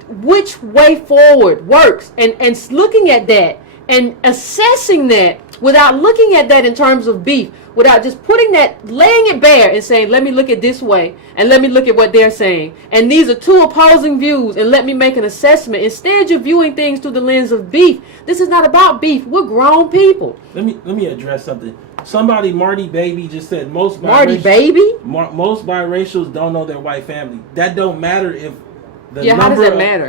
which way forward works and looking at that and assessing that without looking at that in terms of beef, without just putting that, laying it bare and saying, let me look at this way and let me look at what they're saying. And these are two opposing views and let me make an assessment. Instead, you're viewing things through the lens of beef. This is not about beef. We're grown people. Let me address something. Somebody, Marty Baby, just said most biracials don't know their white family. That don't matter if the number. How does that matter?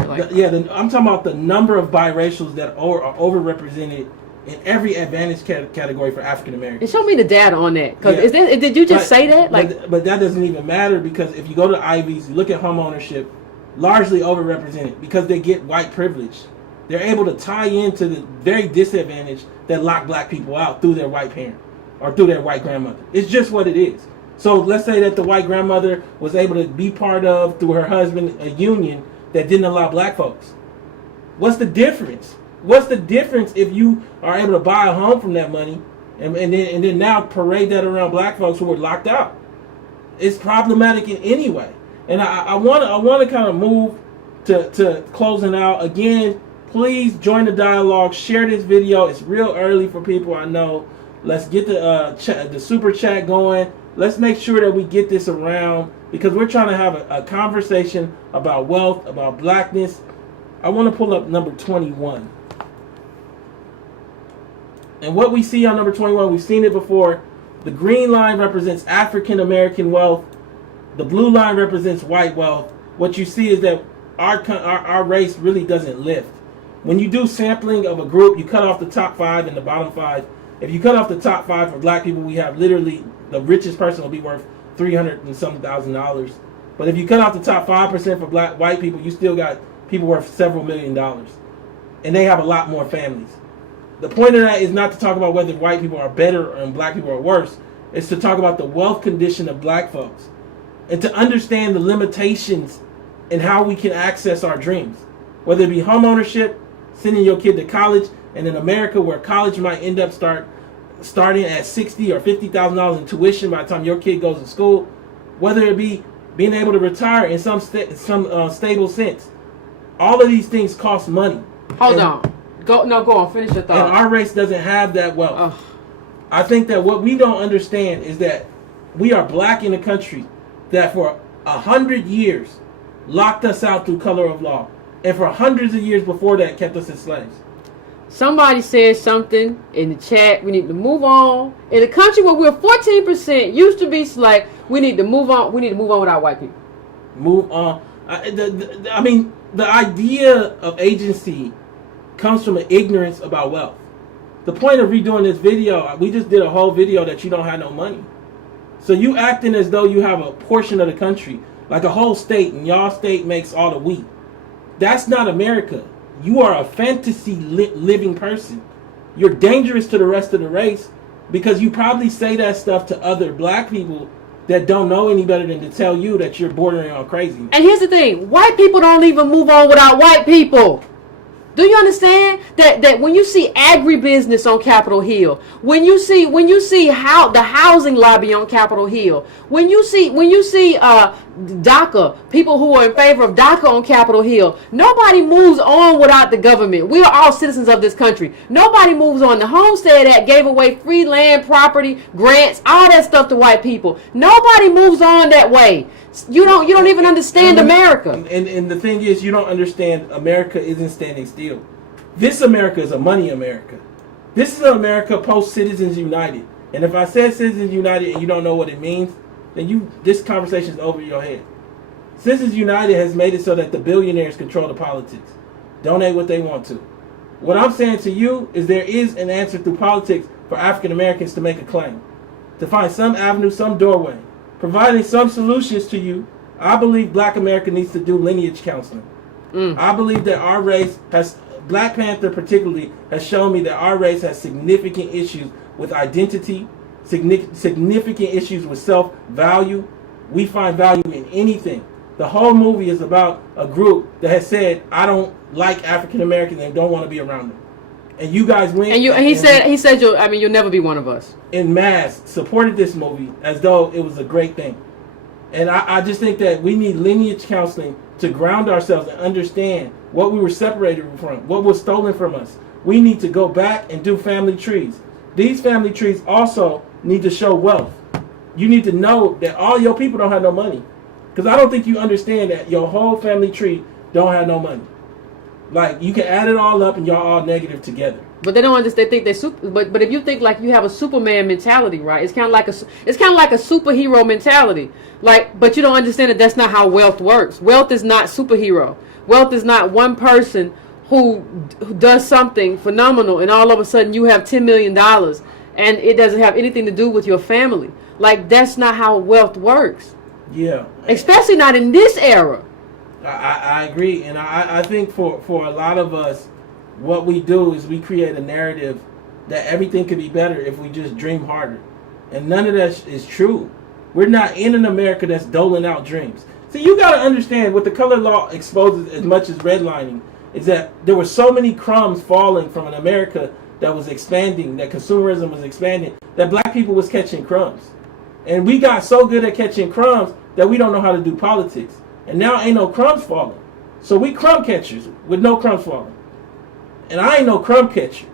I'm talking about the number of biracials that are overrepresented in every advantage category for African Americans. And show me the data on that. Because did you just say that? But that doesn't even matter because if you go to Ivies, you look at home ownership, largely overrepresented because they get white privilege. They're able to tie into the very disadvantage that lock black people out through their white parent or through their white grandmother. It's just what it is. So let's say that the white grandmother was able to be part of, through her husband, a union that didn't allow black folks. What's the difference? What's the difference if you are able to buy a home from that money and then now parade that around black folks who were locked out? It's problematic in any way. And I want to kind of move to closing out. Again, please join the dialogue. Share this video. It's real early for people, I know. Let's get the super chat going. Let's make sure that we get this around because we're trying to have a conversation about wealth, about blackness. I want to pull up number 21. And what we see on number 21, we've seen it before. The green line represents African American wealth. The blue line represents white wealth. What you see is that our race really doesn't lift. When you do sampling of a group, you cut off the top 5 and the bottom 5. If you cut off the top 5 for black people, we have literally the richest person will be worth $300 and some $1,000. But if you cut off the top 5% for white people, you still got people worth several $1 million. And they have a lot more families. The point of that is not to talk about whether white people are better and black people are worse. It's to talk about the wealth condition of black folks and to understand the limitations and how we can access our dreams. Whether it be home ownership, sending your kid to college, and in America where college might end up starting at $60,000 or $50,000 in tuition by the time your kid goes to school. Whether it be being able to retire in some stable sense. All of these things cost money. Hold on. Go on. Finish your thought. And our race doesn't have that wealth. I think that what we don't understand is that we are black in a country that for 100 years locked us out through color of law. And for hundreds of years before that kept us as slaves. Somebody said something in the chat. We need to move on. In a country where we're 14% used to be slave, we need to move on. We need to move on without white people. Move on. I mean, the idea of agency comes from an ignorance about wealth. the point of redoing this video, we just did a whole video that you don't have no money. So you acting as though you have a portion of the country, like a whole state, and y'all state makes all the wheat. That's not America. You are a fantasy living person. You're dangerous to the rest of the race because you probably say that stuff to other black people that don't know any better than to tell you that you're bordering on crazy. And here's the thing: white people don't even move on without white people. Do you understand that when you see agribusiness on Capitol Hill, when you see how the housing lobby on Capitol Hill, when you see DACA, people who are in favor of DACA on Capitol Hill, nobody moves on without the government. We are all citizens of this country. Nobody moves on. The Homestead Act gave away free land, property, grants, all that stuff to white people. Nobody moves on that way. You don't even understand America. And the thing is, you don't understand America isn't standing still. This America is a money America. This is America post Citizens United. And if I said Citizens United and you don't know what it means, then this conversation is over your head. Citizens United has made it so that the billionaires control the politics. Donate what they want to. What I'm saying to you is there is an answer through politics for African Americans to make a claim. To find some avenue, some doorway. Providing some solutions to you. I believe Black America needs to do lineage counseling. I believe that our race has, Black Panther particularly, has shown me that our race has significant issues with identity, significant issues with self-value. We find value in anything. The whole movie is about a group that has said, I don't like African Americans and don't want to be around them. And you guys went. And he said you'll never be one of us. In mass, supported this movie as though it was a great thing. And I just think that we need lineage counseling to ground ourselves and understand what we were separated from, what was stolen from us. We need to go back and do family trees. These family trees also need to show wealth. You need to know that all your people don't have no money. Because I don't think you understand that your whole family tree don't have no money. Like, you can add it all up and y'all all negative together. But they don't understand. They think they're super. But if you think like you have a Superman mentality, right? It's kind of like a superhero mentality. Like, but you don't understand that that's not how wealth works. Wealth is not superhero. Wealth is not one person who does something phenomenal and all of a sudden you have $10 million and it doesn't have anything to do with your family. Like, that's not how wealth works. Yeah. Especially not in this era. I agree, and I think for a lot of us, what we do is we create a narrative that everything could be better if we just dream harder. And none of that is true. We're not in an America that's doling out dreams. See, you got to understand what the color law exposes as much as redlining is that there were so many crumbs falling from an America that was expanding, that consumerism was expanding, that black people was catching crumbs. And we got so good at catching crumbs that we don't know how to do politics. And now ain't no crumbs falling. So we crumb catchers with no crumbs falling. And I ain't no crumb catcher.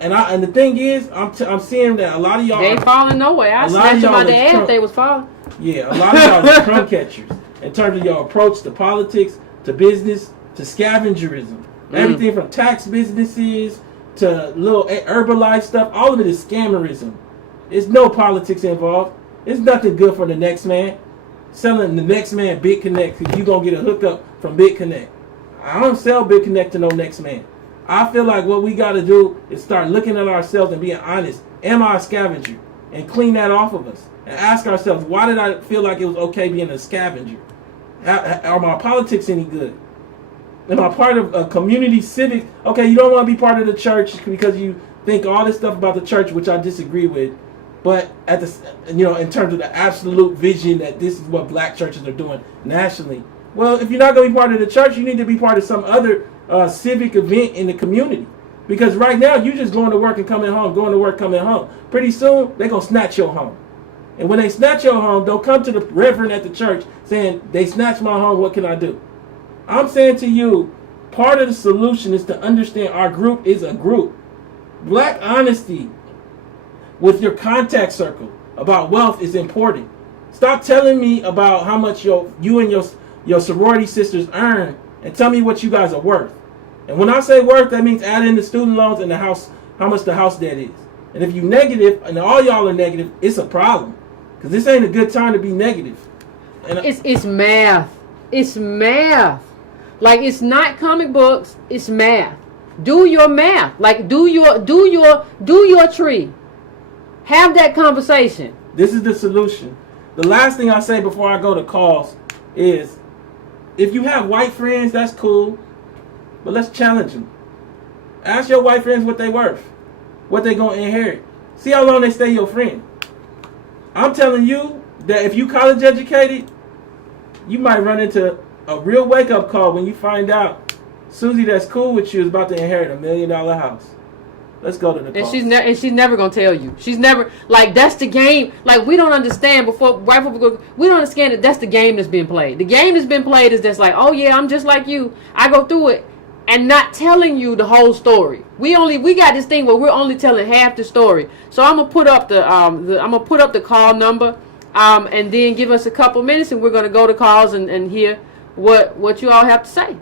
And the thing is, I'm seeing that a lot of y'all... They ain't falling no way. I snatched them out the air if they was falling. Yeah, a lot of y'all are crumb catchers. In terms of your approach to politics, to business, to scavengerism. Everything from tax businesses to little Herbalife stuff, all of it is scammerism. There's no politics involved. It's nothing good for the next man. Selling the next man BitConnect because you're going to get a hookup from BitConnect. I don't sell BitConnect to no next man. I feel like what we got to do is start looking at ourselves and being honest. Am I a scavenger? And clean that off of us. And ask ourselves, why did I feel like it was okay being a scavenger? Are my politics any good? Am I part of a community civic? Okay, you don't want to be part of the church because you think all this stuff about the church, which I disagree with. But at the, in terms of the absolute vision that this is what black churches are doing nationally. Well, if you're not going to be part of the church, you need to be part of some other civic event in the community. Because right now, you're just going to work and coming home, going to work, coming home. Pretty soon, they're going to snatch your home. And when they snatch your home, don't come to the reverend at the church saying, they snatched my home, what can I do? I'm saying to you, part of the solution is to understand our group is a group. Black honesty with your contact circle about wealth is important. Stop telling me about how much you and your sorority sisters earn and tell me what you guys are worth. And when I say worth, that means add in the student loans and the house, how much the house debt is. And if you negative, and all y'all are negative, it's a problem. Because this ain't a good time to be negative. And it's math. It's math. Like, it's not comic books, it's math. Do your math. Like do your tree. Have that conversation. This is the solution. The last thing I say before I go to calls is, if you have white friends, that's cool, but let's challenge them. Ask your white friends what they worth, what they gonna inherit. See how long they stay your friend. I'm telling you that if you college educated, you might run into a real wake up call when you find out Susie that's cool with you is about to inherit $1 million house. Let's go to the call. And she's never gonna tell you. She's never, like, that's the game. Like, we don't understand we don't understand that that's the game that's being played. The game that's been played is just like, oh yeah, I'm just like you. I go through it, and not telling you the whole story. We got this thing where we're only telling half the story. So I'm gonna put up the call number, and then give us a couple minutes, and we're gonna go to calls and hear what you all have to say.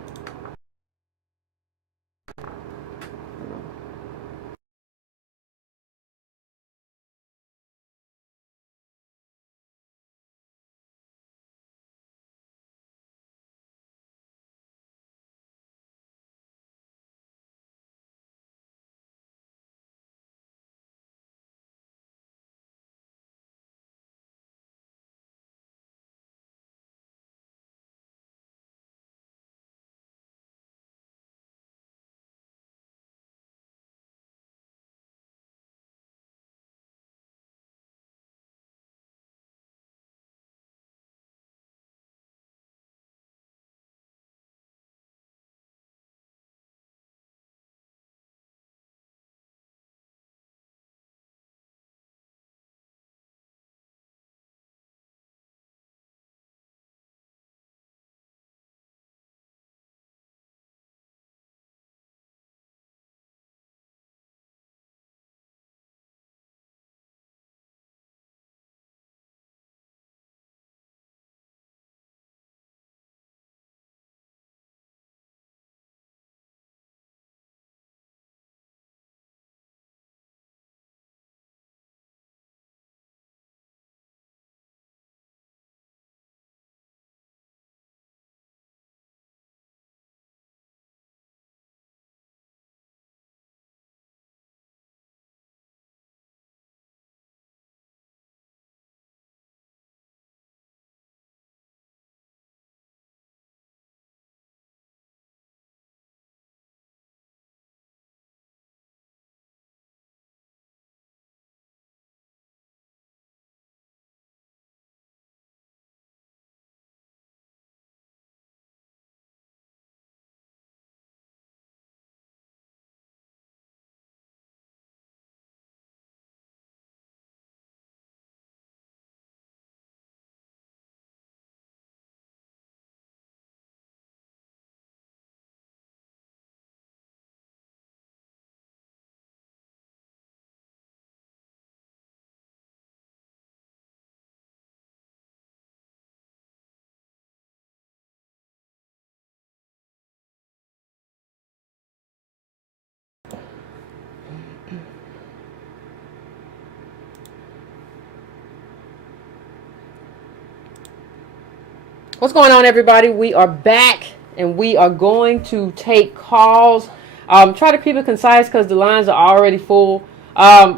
What's going on, everybody? We are back, and we are going to take calls. Try to keep it concise because the lines are already full. We're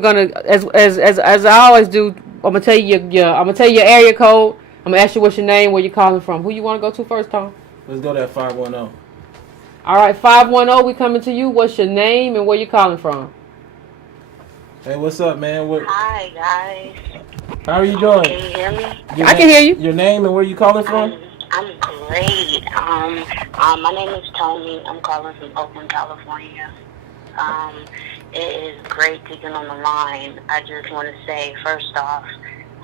gonna, as I always do, I'm gonna tell you your area code. I'm gonna ask you what's your name, where you're calling from. Who you want to go to first, Tom? Let's go to that 510. All right, 510. We coming to you. What's your name and where you calling from? Hey, what's up, man? Hi, guys. How are you doing? Can you hear me? I can hear you. Your name and where you calling from? I'm great. My name is Tony. I'm calling from Oakland, California. It is great to get on the line. I just want to say, first off,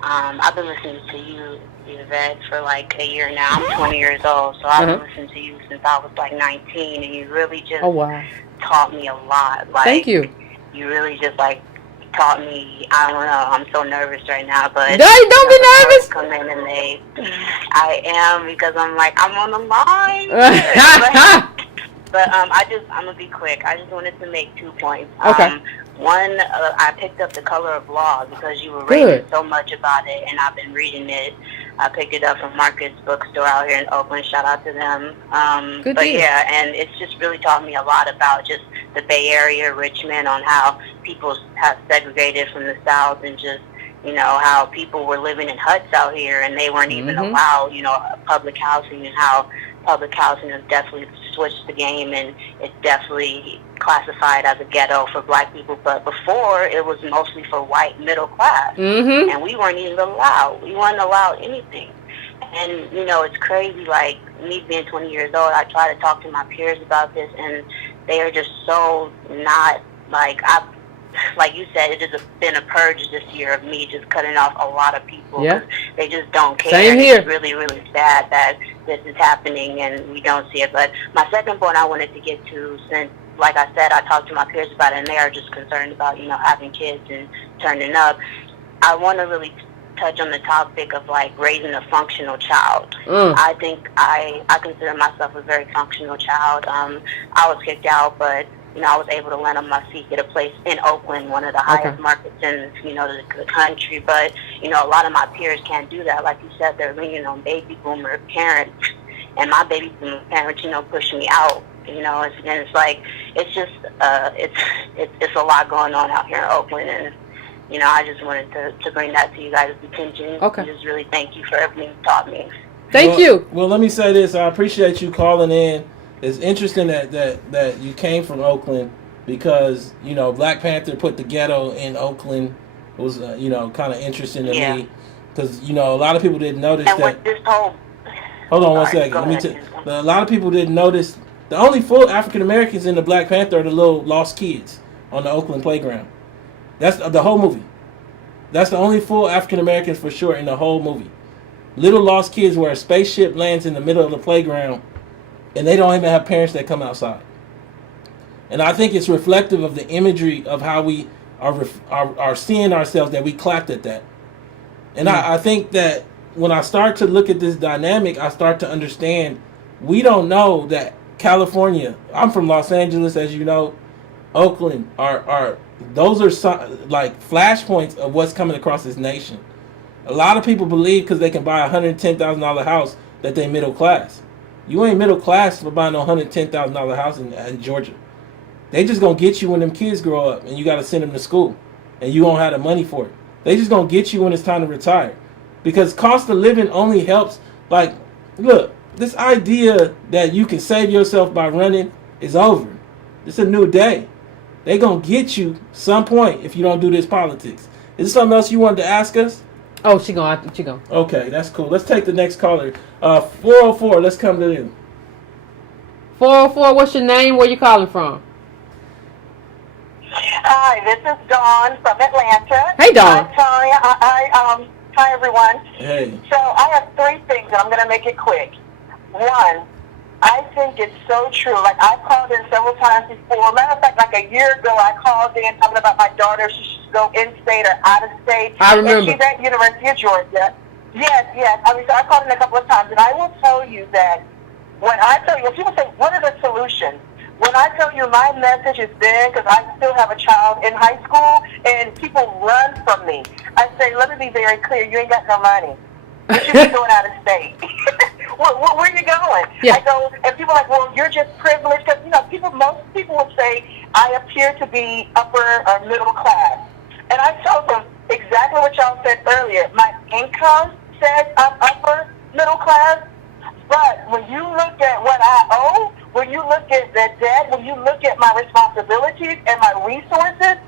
I've been listening to you, Yvette, for like a year now. I'm 20 years old, so I've been listening to you since I was like 19, and you really just taught me a lot. Like, thank you. You really just like taught me. I don't know. I'm so nervous right now, but don't be nervous. Come in and I am, because I'm like, I'm on the line. but I'm gonna be quick. I just wanted to make 2 points. Okay. One, I picked up The Color of Law because you were raving so much about it, and I've been reading it. I picked it up from Marcus Bookstore out here in Oakland. Shout out to them. Good But deal. yeah, and it's just really taught me a lot about just the Bay Area, Richmond, on how people have segregated from the South, and just, you know, how people were living in huts out here and they weren't even allowed, you know, public housing, and how public housing has definitely switched the game, and it's definitely classified as a ghetto for black people. But before, it was mostly for white middle class, and we weren't even allowed. We weren't allowed anything. And, you know, it's crazy, like, me being 20 years old, I try to talk to my peers about this, and they are just so not, like you said, it has been a purge this year of me just cutting off a lot of people. Yeah. They just don't care. Same here. It's really, really sad that this is happening and we don't see it. But my second point I wanted to get to, since, like I said, I talked to my peers about it, and they are just concerned about, you know, having kids and turning up. I want to really touch on the topic of, like, raising a functional child. I think I consider myself a very functional child. I was kicked out, but, you know, I was able to land on my feet, get a place in Oakland, one of the highest markets in, you know, the country. But, you know, a lot of my peers can't do that. Like you said, they're leaning on baby boomer parents, and my baby boomer parents, you know, push me out. You know, and it's like, it's just, it's a lot going on out here in Oakland, and, you know, I just wanted to bring that to you guys' attention. Okay. And just really thank you for everything you taught me. Thank you. Well, let me say this. I appreciate you calling in. It's interesting that you came from Oakland, because, you know, Black Panther put the ghetto in Oakland. It was, you know, kind of interesting to me, because, you know, a lot of people didn't notice and that. With this whole, Hold on one second. A lot of people didn't notice. The only full African Americans in the Black Panther are the little lost kids on the Oakland playground. That's the whole movie. That's the only full African Americans for sure in the whole movie. Little lost kids where a spaceship lands in the middle of the playground, and they don't even have parents that come outside. And I think it's reflective of the imagery of how we are seeing ourselves, that we clapped at that. And I think that when I start to look at this dynamic, I start to understand we don't know that California, I'm from Los Angeles, as you know, Oakland, those are like flashpoints of what's coming across this nation. A lot of people believe because they can buy a $110,000 house that they're middle class. You ain't middle class for buying a $110,000 house in Georgia. They just gonna get you when them kids grow up and you gotta send them to school, and you won't have the money for it. They just gonna get you when it's time to retire, because cost of living only helps. Like, look, this idea that you can save yourself by running is over. It's a new day. They gonna get you some point if you don't do this politics. Is there something else you wanted to ask us? Oh, she go. Okay, that's cool. Let's take the next caller. 404. Let's come to you. 404. What's your name? Where you calling from? Hi, this is Dawn from Atlanta. Hey, Dawn. Hi, everyone. Hey. So I have three things, and I'm going to make it quick. One, I think it's so true. Like, I've called in several times before. Matter of fact, like a year ago, I called in talking about my daughter. She should go in-state or out-of-state. I remember. And she's at University of Georgia. Yes. I mean, so I called in a couple of times, and I will tell you that when I tell you, when people say, what are the solutions? When I tell you my message has been, because I still have a child in high school, and people run from me, I say, let me be very clear, you ain't got no money. You should be going out of state. where are you going? Yeah. I go, and people are like, well, you're just privileged. Because, you know, most people would say, I appear to be upper or middle class. And I told them exactly what y'all said earlier. My income says I'm upper middle class, but when you look at what I owe, when you look at the debt, when you look at my responsibilities and my resources,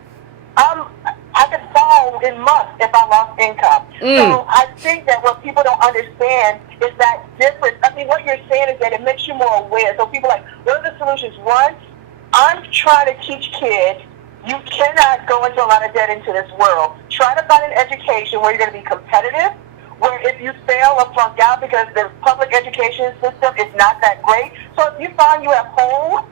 I could fall in months if I lost income. So I think that what people don't understand is that difference. I mean, what you're saying is that it makes you more aware. So people are like, what are the solutions? One, I'm trying to teach kids you cannot go into a lot of debt into this world. Try to find an education where you're going to be competitive, where if you fail or flunk out because the public education system is not that great. So if you find you have holes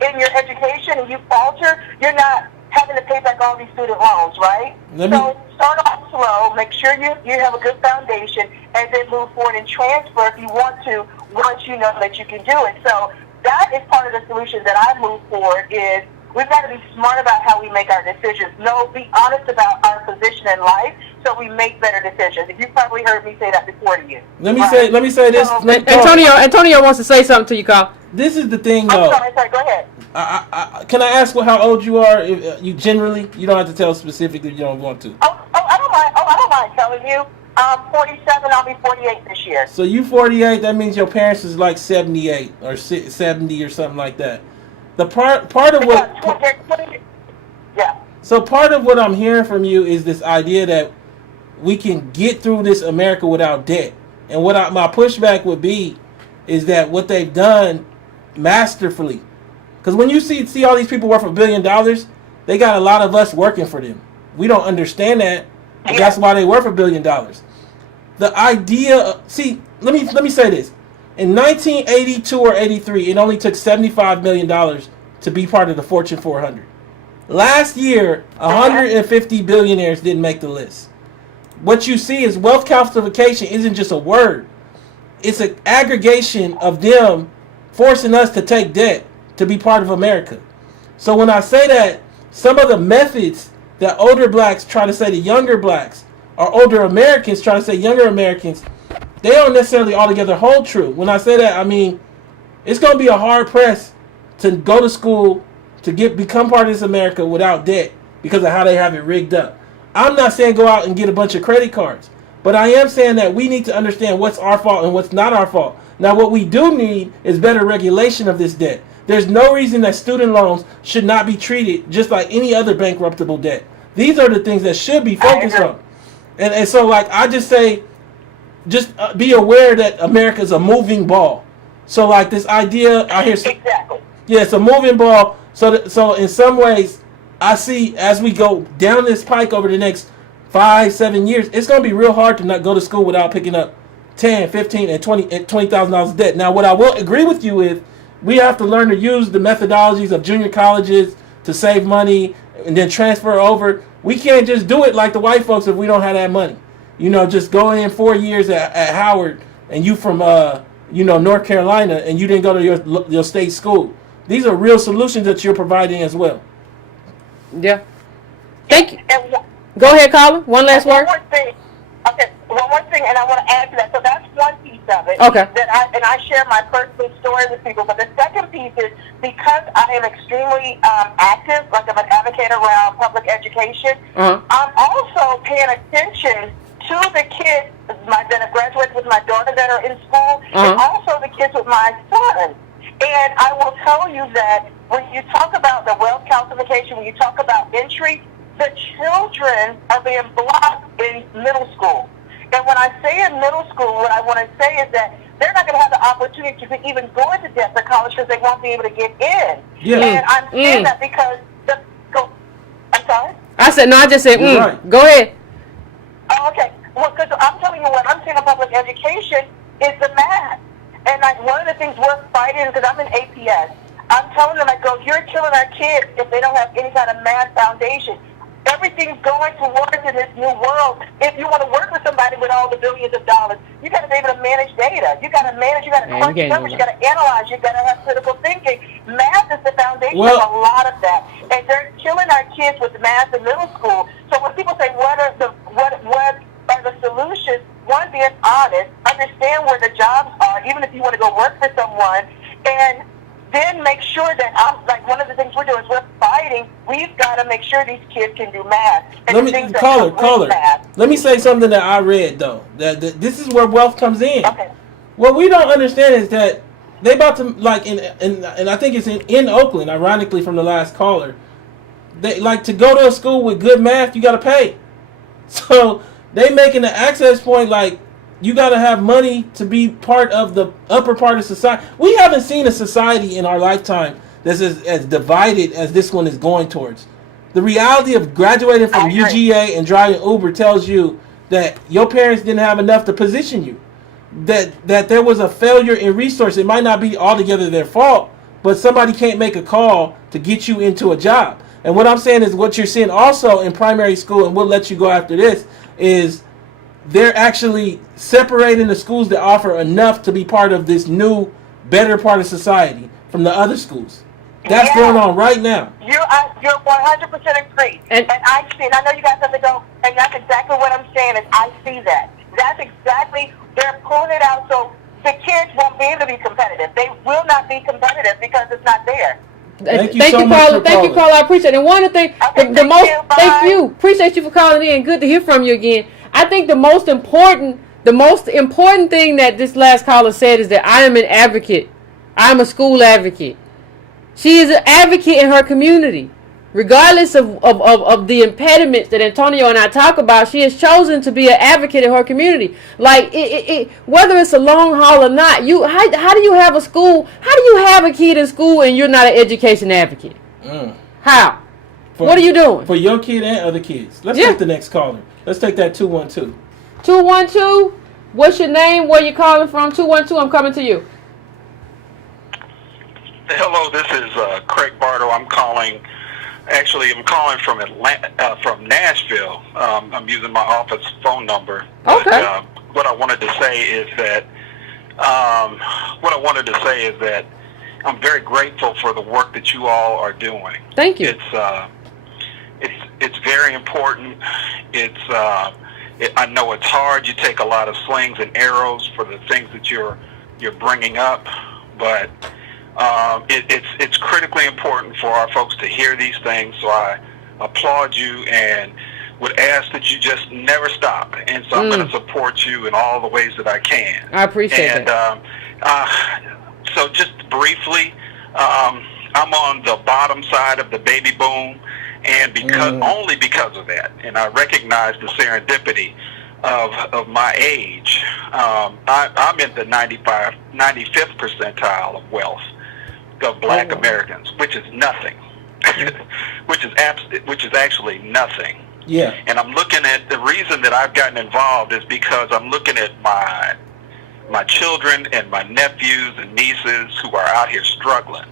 in your education and you falter, you're not having to pay back all these student loans, right? So start off slow, make sure you have a good foundation, and then move forward and transfer if you want to, once you know that you can do it. So that is part of the solution that I move forward is we've got to be smart about how we make our decisions. No, be honest about our position in life so we make better decisions. You probably heard me say that before to you. Let me say this. So, Antonio wants to say something to you, Carl. This is the thing, I'm though. sorry, go ahead. Can I ask how old you are? You generally, you don't have to tell specifically if you don't want to. I don't mind. I don't mind telling you. I'm 47. I'll be 48 this year. So you 48. That means your parents is like 78 or 70 or something like that. The part of what. Yeah. So part of what I'm hearing from you is this idea that we can get through this America without debt. And what my pushback would be is that what they've done masterfully. Because when you see all these people worth $1 billion, they got a lot of us working for them. We don't understand that. But that's why they worth $1 billion. The idea, let me say this. In 1982 or 83, it only took $75 million to be part of the Fortune 400. Last year, 150 billionaires didn't make the list. What you see is wealth calcification isn't just a word. It's an aggregation of them forcing us to take debt to be part of America. So when I say that, some of the methods that older blacks try to say to younger blacks, or older Americans try to say younger Americans, they don't necessarily altogether hold true. When I say that, I mean, it's going to be a hard press to go to school to become part of this America without debt because of how they have it rigged up. I'm not saying go out and get a bunch of credit cards, but I am saying that we need to understand what's our fault and what's not our fault. Now, what we do need is better regulation of this debt. There's no reason that student loans should not be treated just like any other bankruptable debt. These are the things that should be focused on. And so, like, I just say, just be aware that America is a moving ball. So, like, this idea, I hear... Exactly. Yeah, it's a moving ball. So in some ways, I see as we go down this pike over the next 5-7 years, it's going to be real hard to not go to school without picking up $10, $15, and $20,000 of debt. Now, what I will agree with you with, we have to learn to use the methodologies of junior colleges to save money and then transfer over. We can't just do it like the white folks if we don't have that money. You know, just go in 4 years at Howard and you from, North Carolina and you didn't go to your state school. These are real solutions that you're providing as well. Yeah. Thank you. Go ahead, Colin. One last word. One more thing, and I want to add to that. So that's one piece of it. Okay. I share my personal story with people. But the second piece is because I am extremely active, like I'm an advocate around public education, I'm also paying attention to the kids that have graduated with my daughter that are in school, and also the kids with my son. And I will tell you that when you talk about the wealth calcification, when you talk about entry, the children are being blocked in middle school. And when I say in middle school, what I want to say is that they're not going to have the opportunity to even go into debt for college because they won't be able to get in. Yeah. And I'm saying that because I'm sorry? I said, no, I just said, right. Go ahead. Oh, okay. Well, because I'm telling you what I'm saying in public education is the math. And one of the things we're fighting, because I'm in APS, I'm telling them, you're killing our kids if they don't have any kind of math foundation. Everything's going towards in this new world. If you want to work with somebody with all the billions of dollars, you got to be able to manage data. You got to manage, you got to crunch numbers, you got to analyze, you got to have critical thinking. Math is the foundation of a lot of that. And they're killing our kids with math in middle school. So when people say, what are the solutions? One, being honest, understand where the jobs are, even if you want to go work for someone, and then make sure that one of the things we're doing is we're fighting. We've got to make sure these kids can do math. And Caller. Let me say something that I read though. That this is where wealth comes in. Okay. What we don't understand is that they about to and I think it's in Oakland. Ironically, from the last caller, they to go to a school with good math, you got to pay. So they making the access point you got to have money to be part of the upper part of society. We haven't seen a society in our lifetime that's as divided as this one is going towards. The reality of graduating from UGA and driving Uber tells you that your parents didn't have enough to position you. That there was a failure in resource. It might not be altogether their fault, but somebody can't make a call to get you into a job. And what I'm saying is what you're seeing also in primary school, and we'll let you go after this, is they're actually separating the schools that offer enough to be part of this new, better part of society from the other schools. That's going on right now. You're 100% agree. And I see, and I know you got something to go, and that's exactly what I'm saying is I see that. That's exactly, they're pulling it out so the kids won't be able to be competitive. They will not be competitive because it's not there. Thank you so much for calling. Thank you, Carla. I appreciate it. And one of the things, thank you. Appreciate you for calling in. Good to hear from you again. I think the most important thing that this last caller said is that I am an advocate. I am a school advocate. She is an advocate in her community. Regardless of the impediments that Antonio and I talk about, she has chosen to be an advocate in her community. Like, whether it's a long haul or not, how do you have a school? How do you have a kid in school and you're not an education advocate? How? What are you doing? For your kid and other kids. Let's take the next caller. Let's take that 212. 212? What's your name? Where you calling from? 212, I'm coming to you. Hello, this is Craig Bartle. I'm calling from from Nashville. I'm using my office phone number. Okay. But, what I wanted to say is that I'm very grateful for the work that you all are doing. Thank you. It's very important. I know it's hard. You take a lot of slings and arrows for the things that you're bringing up, but it's critically important for our folks to hear these things. So I applaud you and would ask that you just never stop. And so I'm going to support you in all the ways that I can. I appreciate it. So just briefly, I'm on the bottom side of the baby boom, and only because of that, and I recognize the serendipity of my age. I'm in the 95th percentile of wealth of Black Americans, which is nothing, which is actually nothing. Yeah. And I'm looking at the reason that I've gotten involved is because I'm looking at my children and my nephews and nieces who are out here struggling,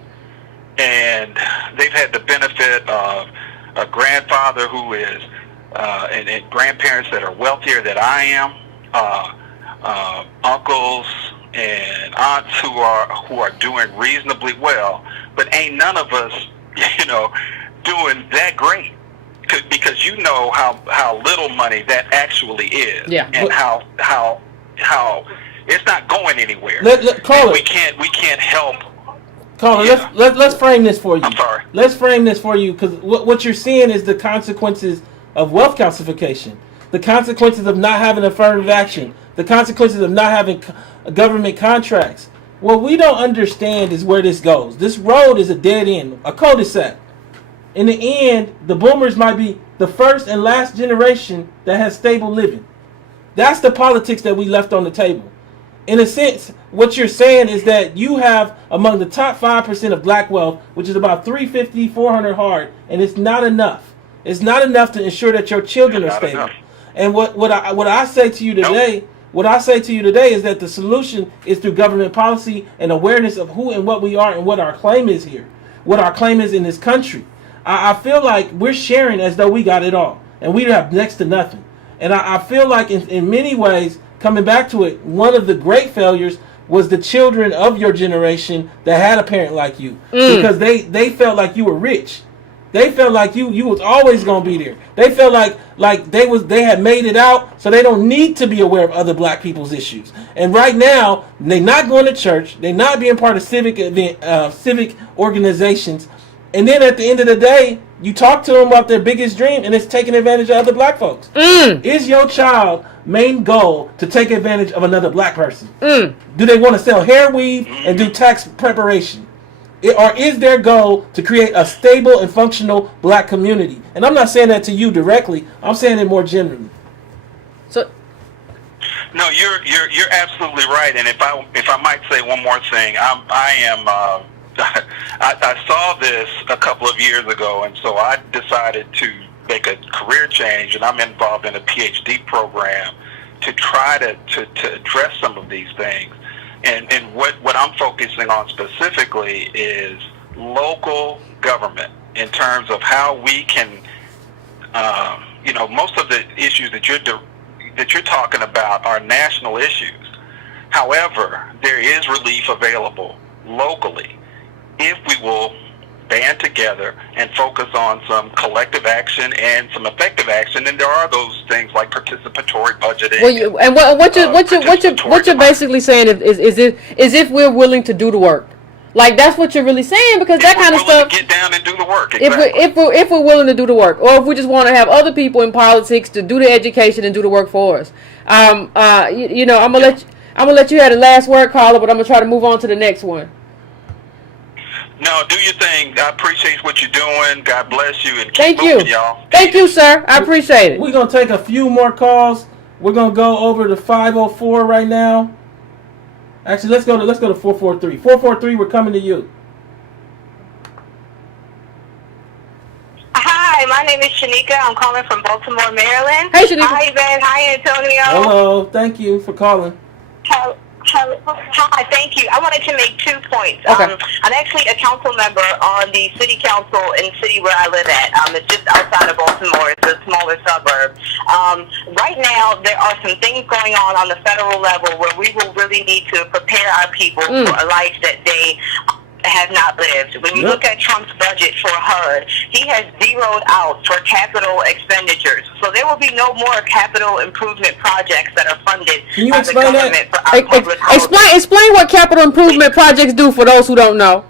and they've had the benefit of a grandfather who is and grandparents that are wealthier than I am, uncles and aunts who are doing reasonably well, but ain't none of us, doing that great, because you know how little money that actually is, and how it's not going anywhere. We can't help. Caller, let's frame this for you. I'm sorry. Let's frame this for you, because what you're seeing is the consequences of wealth calcification, the consequences of not having affirmative action, the consequences of not having government contracts. What we don't understand is where this goes. This road is a dead end, a cul-de-sac. In the end, the boomers might be the first and last generation that has stable living. That's the politics that we left on the table. In a sense, what you're saying is that you have among the top 5% of black wealth, which is about 350, 400 hard, and it's not enough. It's not enough to ensure that your children are stable. Enough. And what I say to you today, is that the solution is through government policy and awareness of who and what we are and what our claim is here, what our claim is in this country. I feel like we're sharing as though we got it all, and we have next to nothing. And I feel like in many ways, coming back to it, one of the great failures was the children of your generation that had a parent like you, because they felt like you were rich. They felt like you was always gonna be there. They felt like they had made it out, so they don't need to be aware of other black people's issues. And right now, they're not going to church. They're not being part of civic organizations. And then at the end of the day, you talk to them about their biggest dream, and it's taking advantage of other black folks. Is your child main goal to take advantage of another black person? Do they want to sell hair weave and do tax preparation? Or is their goal to create a stable and functional black community? And I'm not saying that to you directly. I'm saying it more generally. So, no, you're absolutely right. And if I might say one more thing, I saw this a couple of years ago, and so I decided to make a career change, and I'm involved in a PhD program to try to address some of these things. And what I'm focusing on specifically is local government in terms of how we can, most of the issues that you're talking about are national issues. However, there is relief available locally if we will band together and focus on some collective action and some effective action. And there are those things like participatory budgeting. Well, what you're basically saying is if we're willing to do the work. Like, that's what you're really saying, because that kind of stuff. Get down and do the work. Exactly. If we're willing to do the work, or if we just want to have other people in politics to do the education and do the work for us. I'm gonna let you have the last word, Carla, but I'm gonna try to move on to the next one. No, do your thing. I appreciate what you're doing. God bless you, and keep Thank moving, you, y'all. Thank you, sir. I appreciate it. We're gonna take a few more calls. We're gonna go over to 504 right now. Actually, let's go to 443. 443, we're coming to you. Hi, my name is Shanika. I'm calling from Baltimore, Maryland. Hey, Shanika. Hi, Yvette. Hi, Antonio. Hello, thank you for calling. Hi, thank you. I wanted to make 2 points. Okay. I'm actually a council member on the city council in the city where I live at. It's just outside of Baltimore. It's a smaller suburb. Right now, there are some things going on the federal level where we will really need to prepare our people for a life that they have not lived. When you look at Trump's budget for HUD, he has zeroed out for capital expenditures. So there will be no more capital improvement projects that are funded by the government for our public housing. Explain what capital improvement projects do for those who don't know.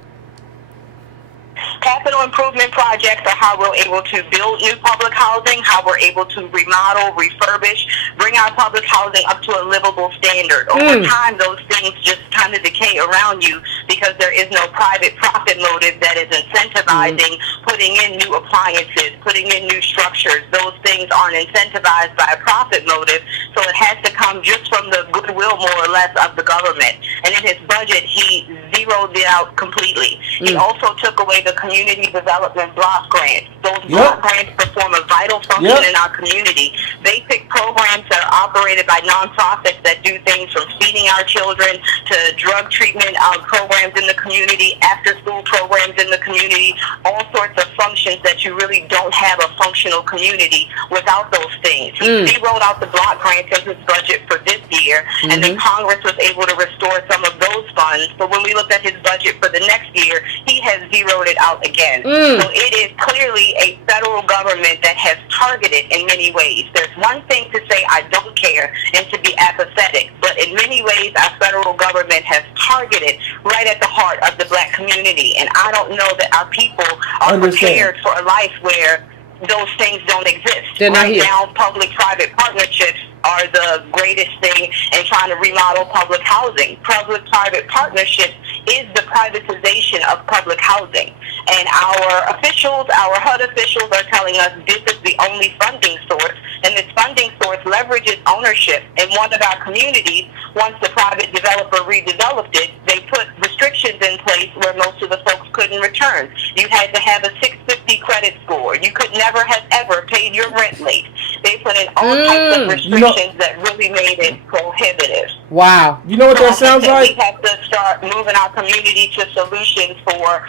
Capital improvement projects are how we're able to build new public housing, how we're able to remodel, refurbish, bring our public housing up to a livable standard. Over time, those things just kind of decay around you because there is no private profit motive that is incentivizing putting in new appliances, putting in new structures. Those things aren't incentivized by a profit motive, so it has to come just from the goodwill, more or less, of the government. And in his budget, he zeroed it out completely. He also took away the community development block grants. Those block grants perform a vital function in our community. They pick programs that are operated by nonprofits that do things from feeding our children to drug treatment programs in the community, after-school programs in the community, all sorts of functions that you really don't have a functional community without those things. He zeroed out the block grants in his budget for this year, and then Congress was able to restore some of those funds. But when we looked at his budget for the next year, he has zeroed it out again. So it is clearly a federal government that has targeted in many ways. There's one thing to say I don't care and to be apathetic, but in many ways our federal government has targeted right at the heart of the black community. And I don't know that our people are prepared for a life where those things don't exist. Right now, public-private partnerships are the greatest thing in trying to remodel public housing. Public-private partnerships is the privatization of public housing. And our officials, our HUD officials, are telling us this is the only funding source, and this funding source leverages ownership. In one of our communities, once the private developer redeveloped it, they put restrictions in place where most of the folks couldn't return. You had to have a 650 credit score. You could never have ever paid your rent late. They put in all types of restrictions that really made it prohibitive. Wow. You know what that sounds like? We have to start moving our community to solutions for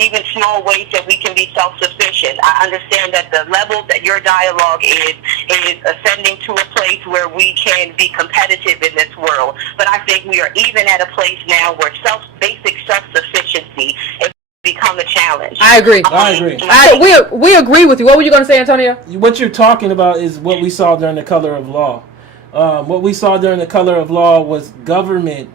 even small ways that we can be self-sufficient. I understand that the level that your dialogue is ascending to a place where we can be competitive in this world. But I think we are even at a place now where basic self-sufficiency is become a challenge. I agree. We agree with you. What were you going to say, Antonio? What you're talking about is what we saw during the Color of Law. What we saw during the Color of Law was government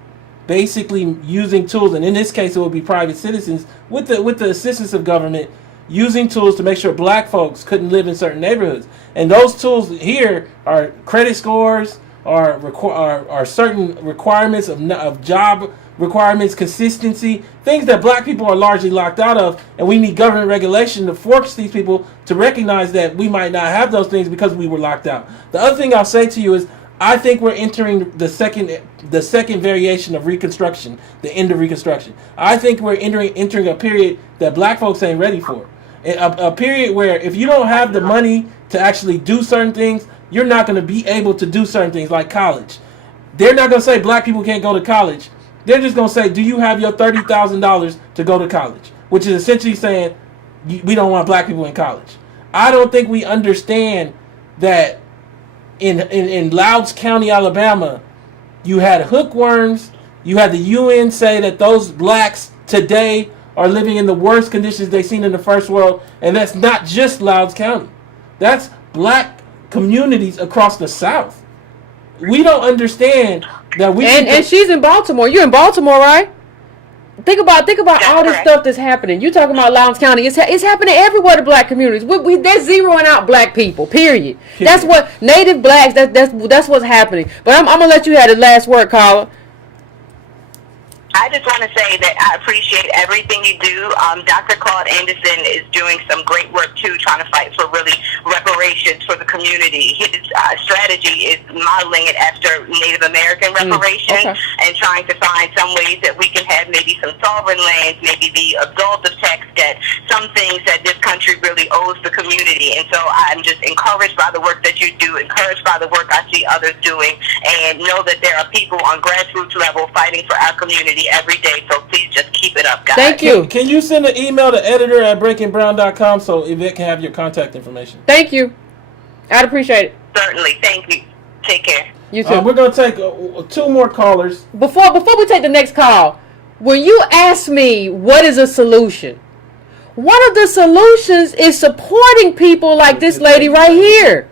basically using tools, and in this case it would be private citizens with the assistance of government, using tools to make sure black folks couldn't live in certain neighborhoods. And those tools here are credit scores, are certain requirements of job requirements, consistency, things that black people are largely locked out of, and we need government regulation to force these people to recognize that we might not have those things because we were locked out. The other thing I'll say to you is I think we're entering the second variation of Reconstruction, the end of Reconstruction. I think we're entering a period that black folks ain't ready for. A period where if you don't have the money to actually do certain things, you're not going to be able to do certain things like college. They're not going to say black people can't go to college. They're just going to say, do you have your $30,000 to go to college? Which is essentially saying, we don't want black people in college. I don't think we understand that in Louds County, Alabama, you had hookworms. You had the UN say that those blacks today are living in the worst conditions they've seen in the first world, and that's not just Loudoun County. That's black communities across the South. We don't understand that we. And she's in Baltimore. You're in Baltimore, right? Think about all this correct. stuff that's happening. You talking about Loudoun County? It's happening everywhere to black communities. They're zeroing out black people. Period. That's what native blacks. That's what's happening. But I'm gonna let you have the last word, caller. I just want to say that I appreciate everything you do. Dr. Claude Anderson is doing some great work, too, trying to fight for really reparations for the community. His strategy is modeling it after Native American reparations and trying to find some ways that we can have maybe some sovereign lands, maybe be absolved of tax debt, some things that this country really owes the community. And so I'm just encouraged by the work that you do, encouraged by the work I see others doing, and know that there are people on grassroots level fighting for our community every day, so please just keep it up, guys. Thank you. Can you send an email to editor@breakingbrown.com so Yvette can have your contact information? Thank you. I'd appreciate it. Certainly. Thank you. Take care. You too. We're going to take 2 more callers. Before we take the next call, when you ask me what is a solution, one of the solutions is supporting people like this lady right here.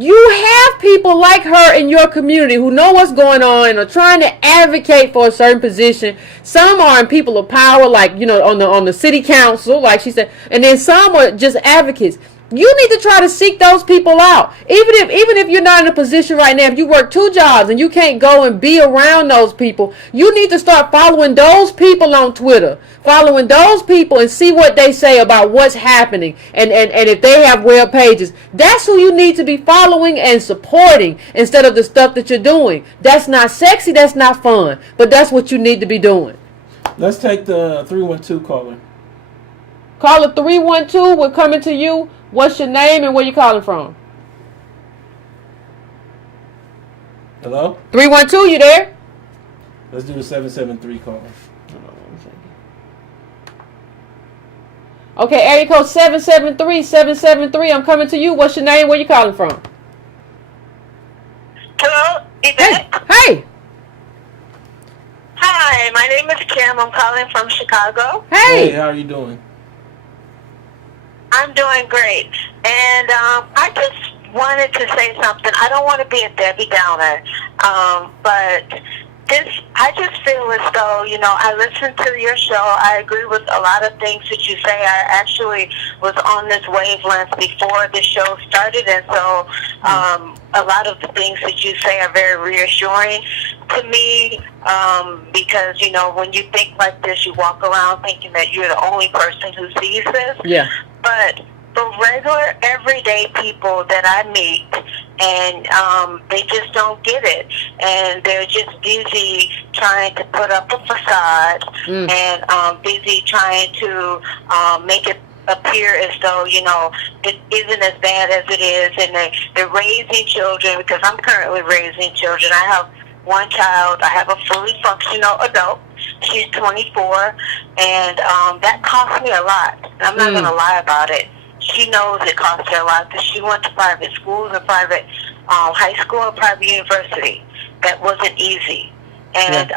You have people like her in your community who know what's going on and are trying to advocate for a certain position. Some are in people of power, like, on the city council, like she said, and then some are just advocates. You need to try to seek those people out. Even if you're not in a position right now, if you work 2 jobs and you can't go and be around those people, you need to start following those people on Twitter, following those people and see what they say about what's happening. And if they have web pages, that's who you need to be following and supporting instead of the stuff that you're doing. That's not sexy, that's not fun, but that's what you need to be doing. Let's take the 312 caller. Caller 312, we're coming to you. What's your name and where you calling from? Hello? 312, you there? Let's do the 773 caller. Okay, area code 773, I'm coming to you. What's your name? Where you calling from? Hello, Hey, Yvette. hey, Hi, my name is Kim. I'm calling from Chicago. Hey, hey. how are you doing? I'm doing great. And I just wanted to say something. I don't want to be a Debbie Downer, but I just feel as though, I listened to your show. I agree with a lot of things that you say. I actually was on this wavelength before the show started, and so a lot of the things that you say are very reassuring to me, because, when you think like this, you walk around thinking that you're the only person who sees this. Yeah. But for regular, everyday people that I meet, and they just don't get it, and they're just busy trying to put up a facade, and busy trying to make it appear as though, it isn't as bad as it is, and they're raising children, because I'm currently raising children. I have 1 child. I have a fully functional adult. She's 24, and that cost me a lot. I'm not going to lie about it. She knows it cost her a lot because she went to private schools and private high school and private university. That wasn't easy. And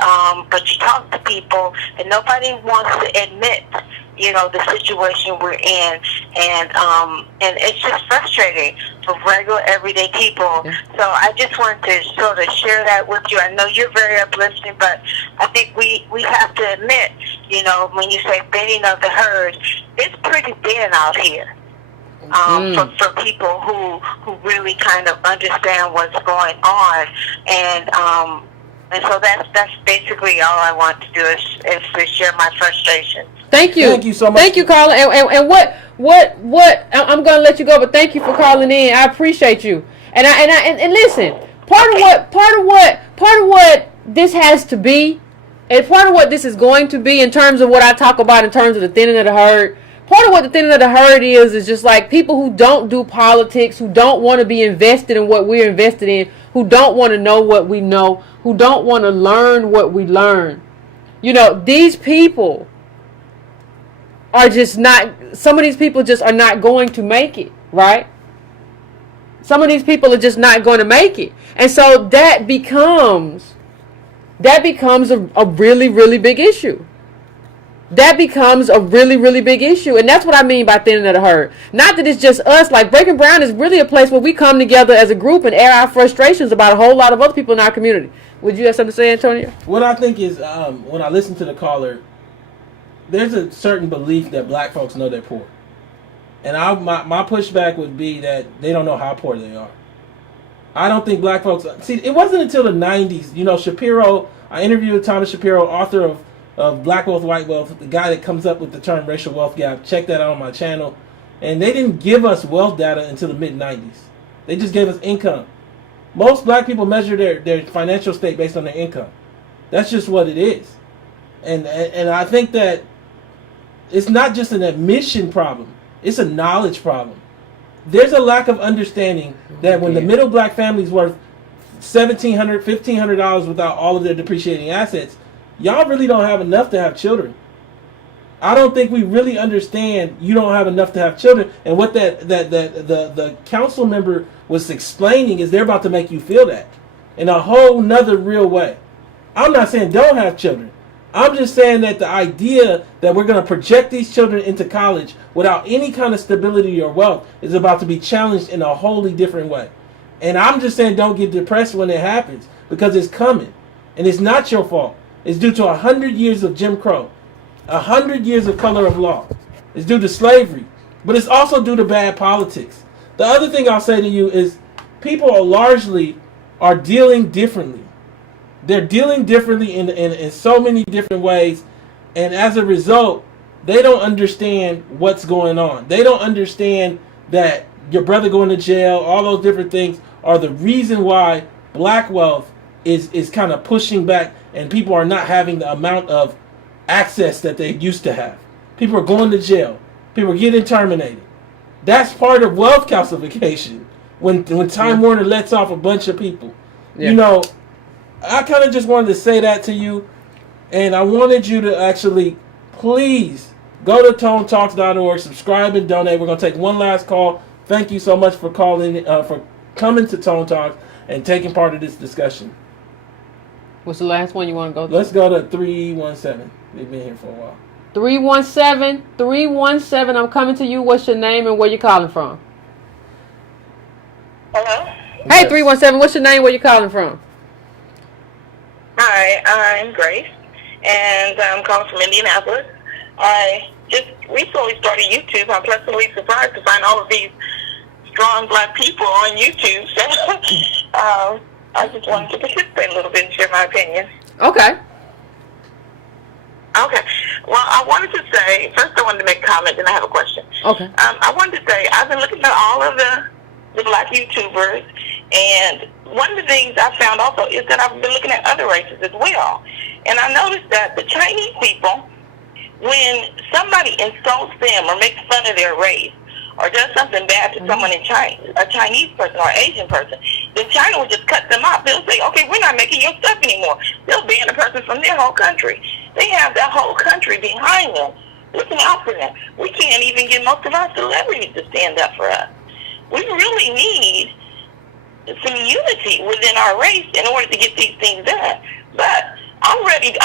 but you talk to people, and nobody wants to admit, the situation we're in, and it's just frustrating for regular, everyday people. Yeah. So I just want to sort of share that with you. I know you're very uplifting, but I think we have to admit, when you say thinning of the herd, it's pretty thin out here. For people who really kind of understand what's going on, and so that's basically all I want to do is to share my frustration. Thank you. Thank you so much. Thank you, Carla. And what I'm gonna let you go, but thank you for calling in. I appreciate you. And listen, part of what this has to be, and part of what this is going to be in terms of what I talk about in terms of the thinning of the herd. Part of what the thinning of the herd is just like people who don't do politics, who don't want to be invested in what we're invested in, who don't want to know what we know, who don't want to learn what we learn. These people are just not, some of these people just are not going to make it, right? Some of these people are just not going to make it. And so that becomes a really, really big issue. that becomes a really, really big issue. And that's what I mean by thinning of the herd. Not that it's just us. Like, Breaking Brown is really a place where we come together as a group and air our frustrations about a whole lot of other people in our community. Would you have something to say, Antonio? What I think is, when I listen to the caller, there's a certain belief that black folks know they're poor. And my pushback would be that they don't know how poor they are. I don't think black folks... See, it wasn't until the 90s, you know, Shapiro... I interviewed Thomas Shapiro, author of Black Wealth, White Wealth, the guy that comes up with the term racial wealth gap. Check that out on my channel. And they didn't give us wealth data until the mid-90s. They just gave us income. Most black people measure their financial state based on their income. That's just what it is. And I think that it's not just an admission problem. It's a knowledge problem. There's a lack of understanding that when the middle black family is worth $1,700, $1,500 without all of their depreciating assets, y'all really don't have enough to have children. I don't think we really understand you don't have enough to have children. And what the council member was explaining is they're about to make you feel that in a whole nother real way. I'm not saying don't have children. I'm just saying that the idea that we're going to project these children into college without any kind of stability or wealth is about to be challenged in a wholly different way. And I'm just saying don't get depressed when it happens, because it's coming. And it's not your fault. It's due to 100 years of Jim Crow, 100 years of color of law. It's due to slavery. But it's also due to bad politics. The other thing I'll say to you is people are largely dealing differently. They're dealing differently in so many different ways. And as a result, they don't understand what's going on. They don't understand that your brother going to jail, all those different things are the reason why black wealth is kind of pushing back and people are not having the amount of access that they used to have. People are going to jail. People are getting terminated. That's part of wealth calcification when Time Warner lets off a bunch of people. Yeah. You know, I kind of just wanted to say that to you, and I wanted you to actually please go to tonetalks.org, subscribe and donate. We're going to take one last call. Thank you so much for calling, for coming to Tone Talks and taking part of this discussion. What's the last one you want to go to? Let's go to 317. They've been here for a while. 317, I'm coming to you. What's your name and where you calling from? Hello? Hey, 317, what's your name, where you calling from? Hi, I'm Grace, and I'm calling from Indianapolis. I just recently started YouTube. I'm pleasantly surprised to find all of these strong black people on YouTube. So I just wanted to participate a little bit and share my opinion. Okay. Okay. Well, I wanted to say, first I wanted to make a comment, then I have a question. Okay. I wanted to say, I've been looking at all of the black YouTubers, and one of the things I found also is that I've been looking at other races as well. And I noticed that the Chinese people, when somebody insults them or makes fun of their race or does something bad to someone in China, a Chinese person or Asian person, then China will just cut them off. They'll say, okay, we're not making your stuff anymore. They'll ban a person from their whole country. They have that whole country behind them, looking out for them. We can't even get most of our celebrities to stand up for us. We really need some unity within our race in order to get these things done. But I'm willing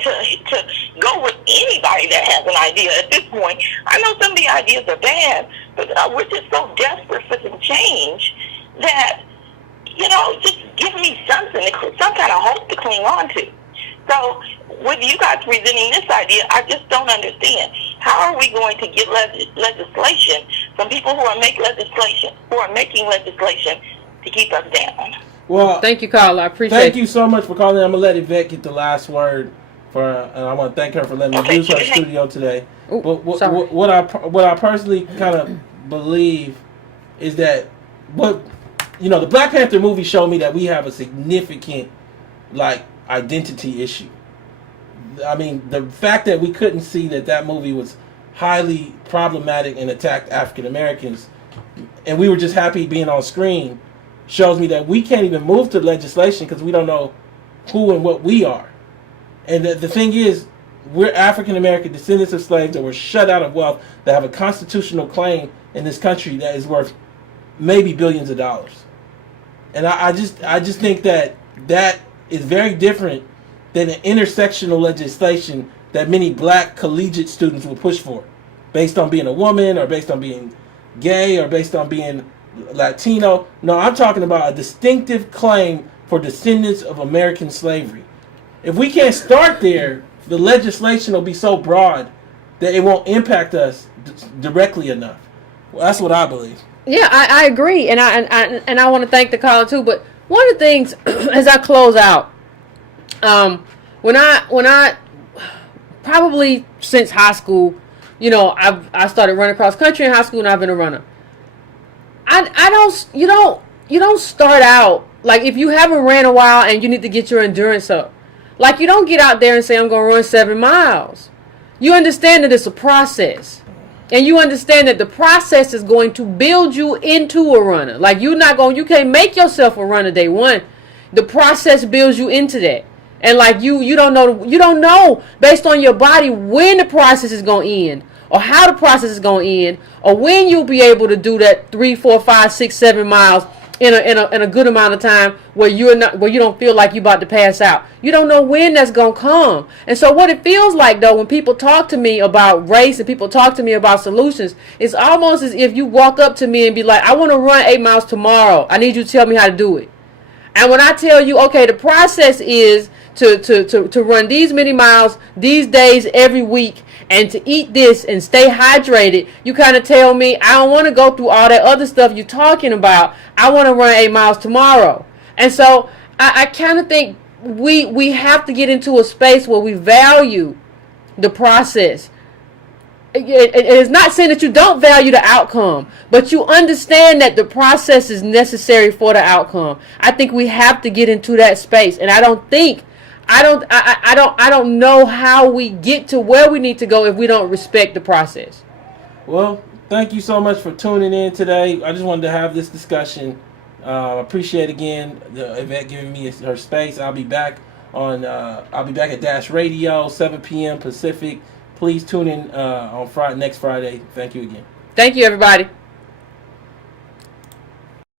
to go with anybody that has an idea at this point. I know some of the ideas are bad, but we're just so desperate for some change that, you know, just give me something, some kind of hope to cling on to. So with you guys presenting this idea, I just don't understand. How are we going to get legislation from people who are making legislation to keep us down? Well, thank you, Carla. I appreciate it. Thank you so much for calling. I'm going to let Yvette get the last word. And I want to thank her for letting me use her studio today. Ooh, but what I personally kind of believe is that the Black Panther movie showed me that we have a significant identity issue. I mean, the fact that we couldn't see that movie was highly problematic and attacked African Americans, and we were just happy being on screen, shows me that we can't even move to legislation because we don't know who and what we are. And the thing is, we're African American descendants of slaves that were shut out of wealth, that have a constitutional claim in this country that is worth maybe billions of dollars. And I just think that is very different than an intersectional legislation that many black collegiate students will push for, based on being a woman or based on being gay or based on being Latino. No, I'm talking about a distinctive claim for descendants of American slavery. If we can't start there, the legislation will be so broad that it won't impact us directly enough. Well, that's what I believe. Yeah, I agree, and I want to thank the caller too. But one of the things, as I close out, when I probably since high school, I started running cross country in high school, and I've been a runner. You don't start out like if you haven't ran a while and you need to get your endurance up. Like you don't get out there and say I'm gonna run 7 miles. You understand that it's a process. And you understand that the process is going to build you into a runner. Like you can't make yourself a runner day one. The process builds you into that. And like you don't know based on your body when the process is going to end or how the process is going to end or when you'll be able to do that 3, 4, 5, 6, 7 miles in a good amount of time where you don't feel like you're about to pass out. You don't know when that's going to come. And so what it feels like, though, when people talk to me about race and people talk to me about solutions, it's almost as if you walk up to me and be like, I want to run 8 miles tomorrow. I need you to tell me how to do it. And when I tell you, okay, the process is to run these many miles, these days, every week, and to eat this and stay hydrated, you kind of tell me, I don't want to go through all that other stuff you're talking about. I want to run 8 miles tomorrow. And so I kind of think we have to get into a space where we value the process. It is not saying that you don't value the outcome, but you understand that the process is necessary for the outcome. I think we have to get into that space, and I don't know how we get to where we need to go if we don't respect the process. Well, thank you so much for tuning in today. I just wanted to have this discussion. Appreciate again Yvette giving me her space. I'll be back at Dash Radio, 7 p.m. Pacific. Please tune in on next Friday. Thank you again. Thank you, everybody.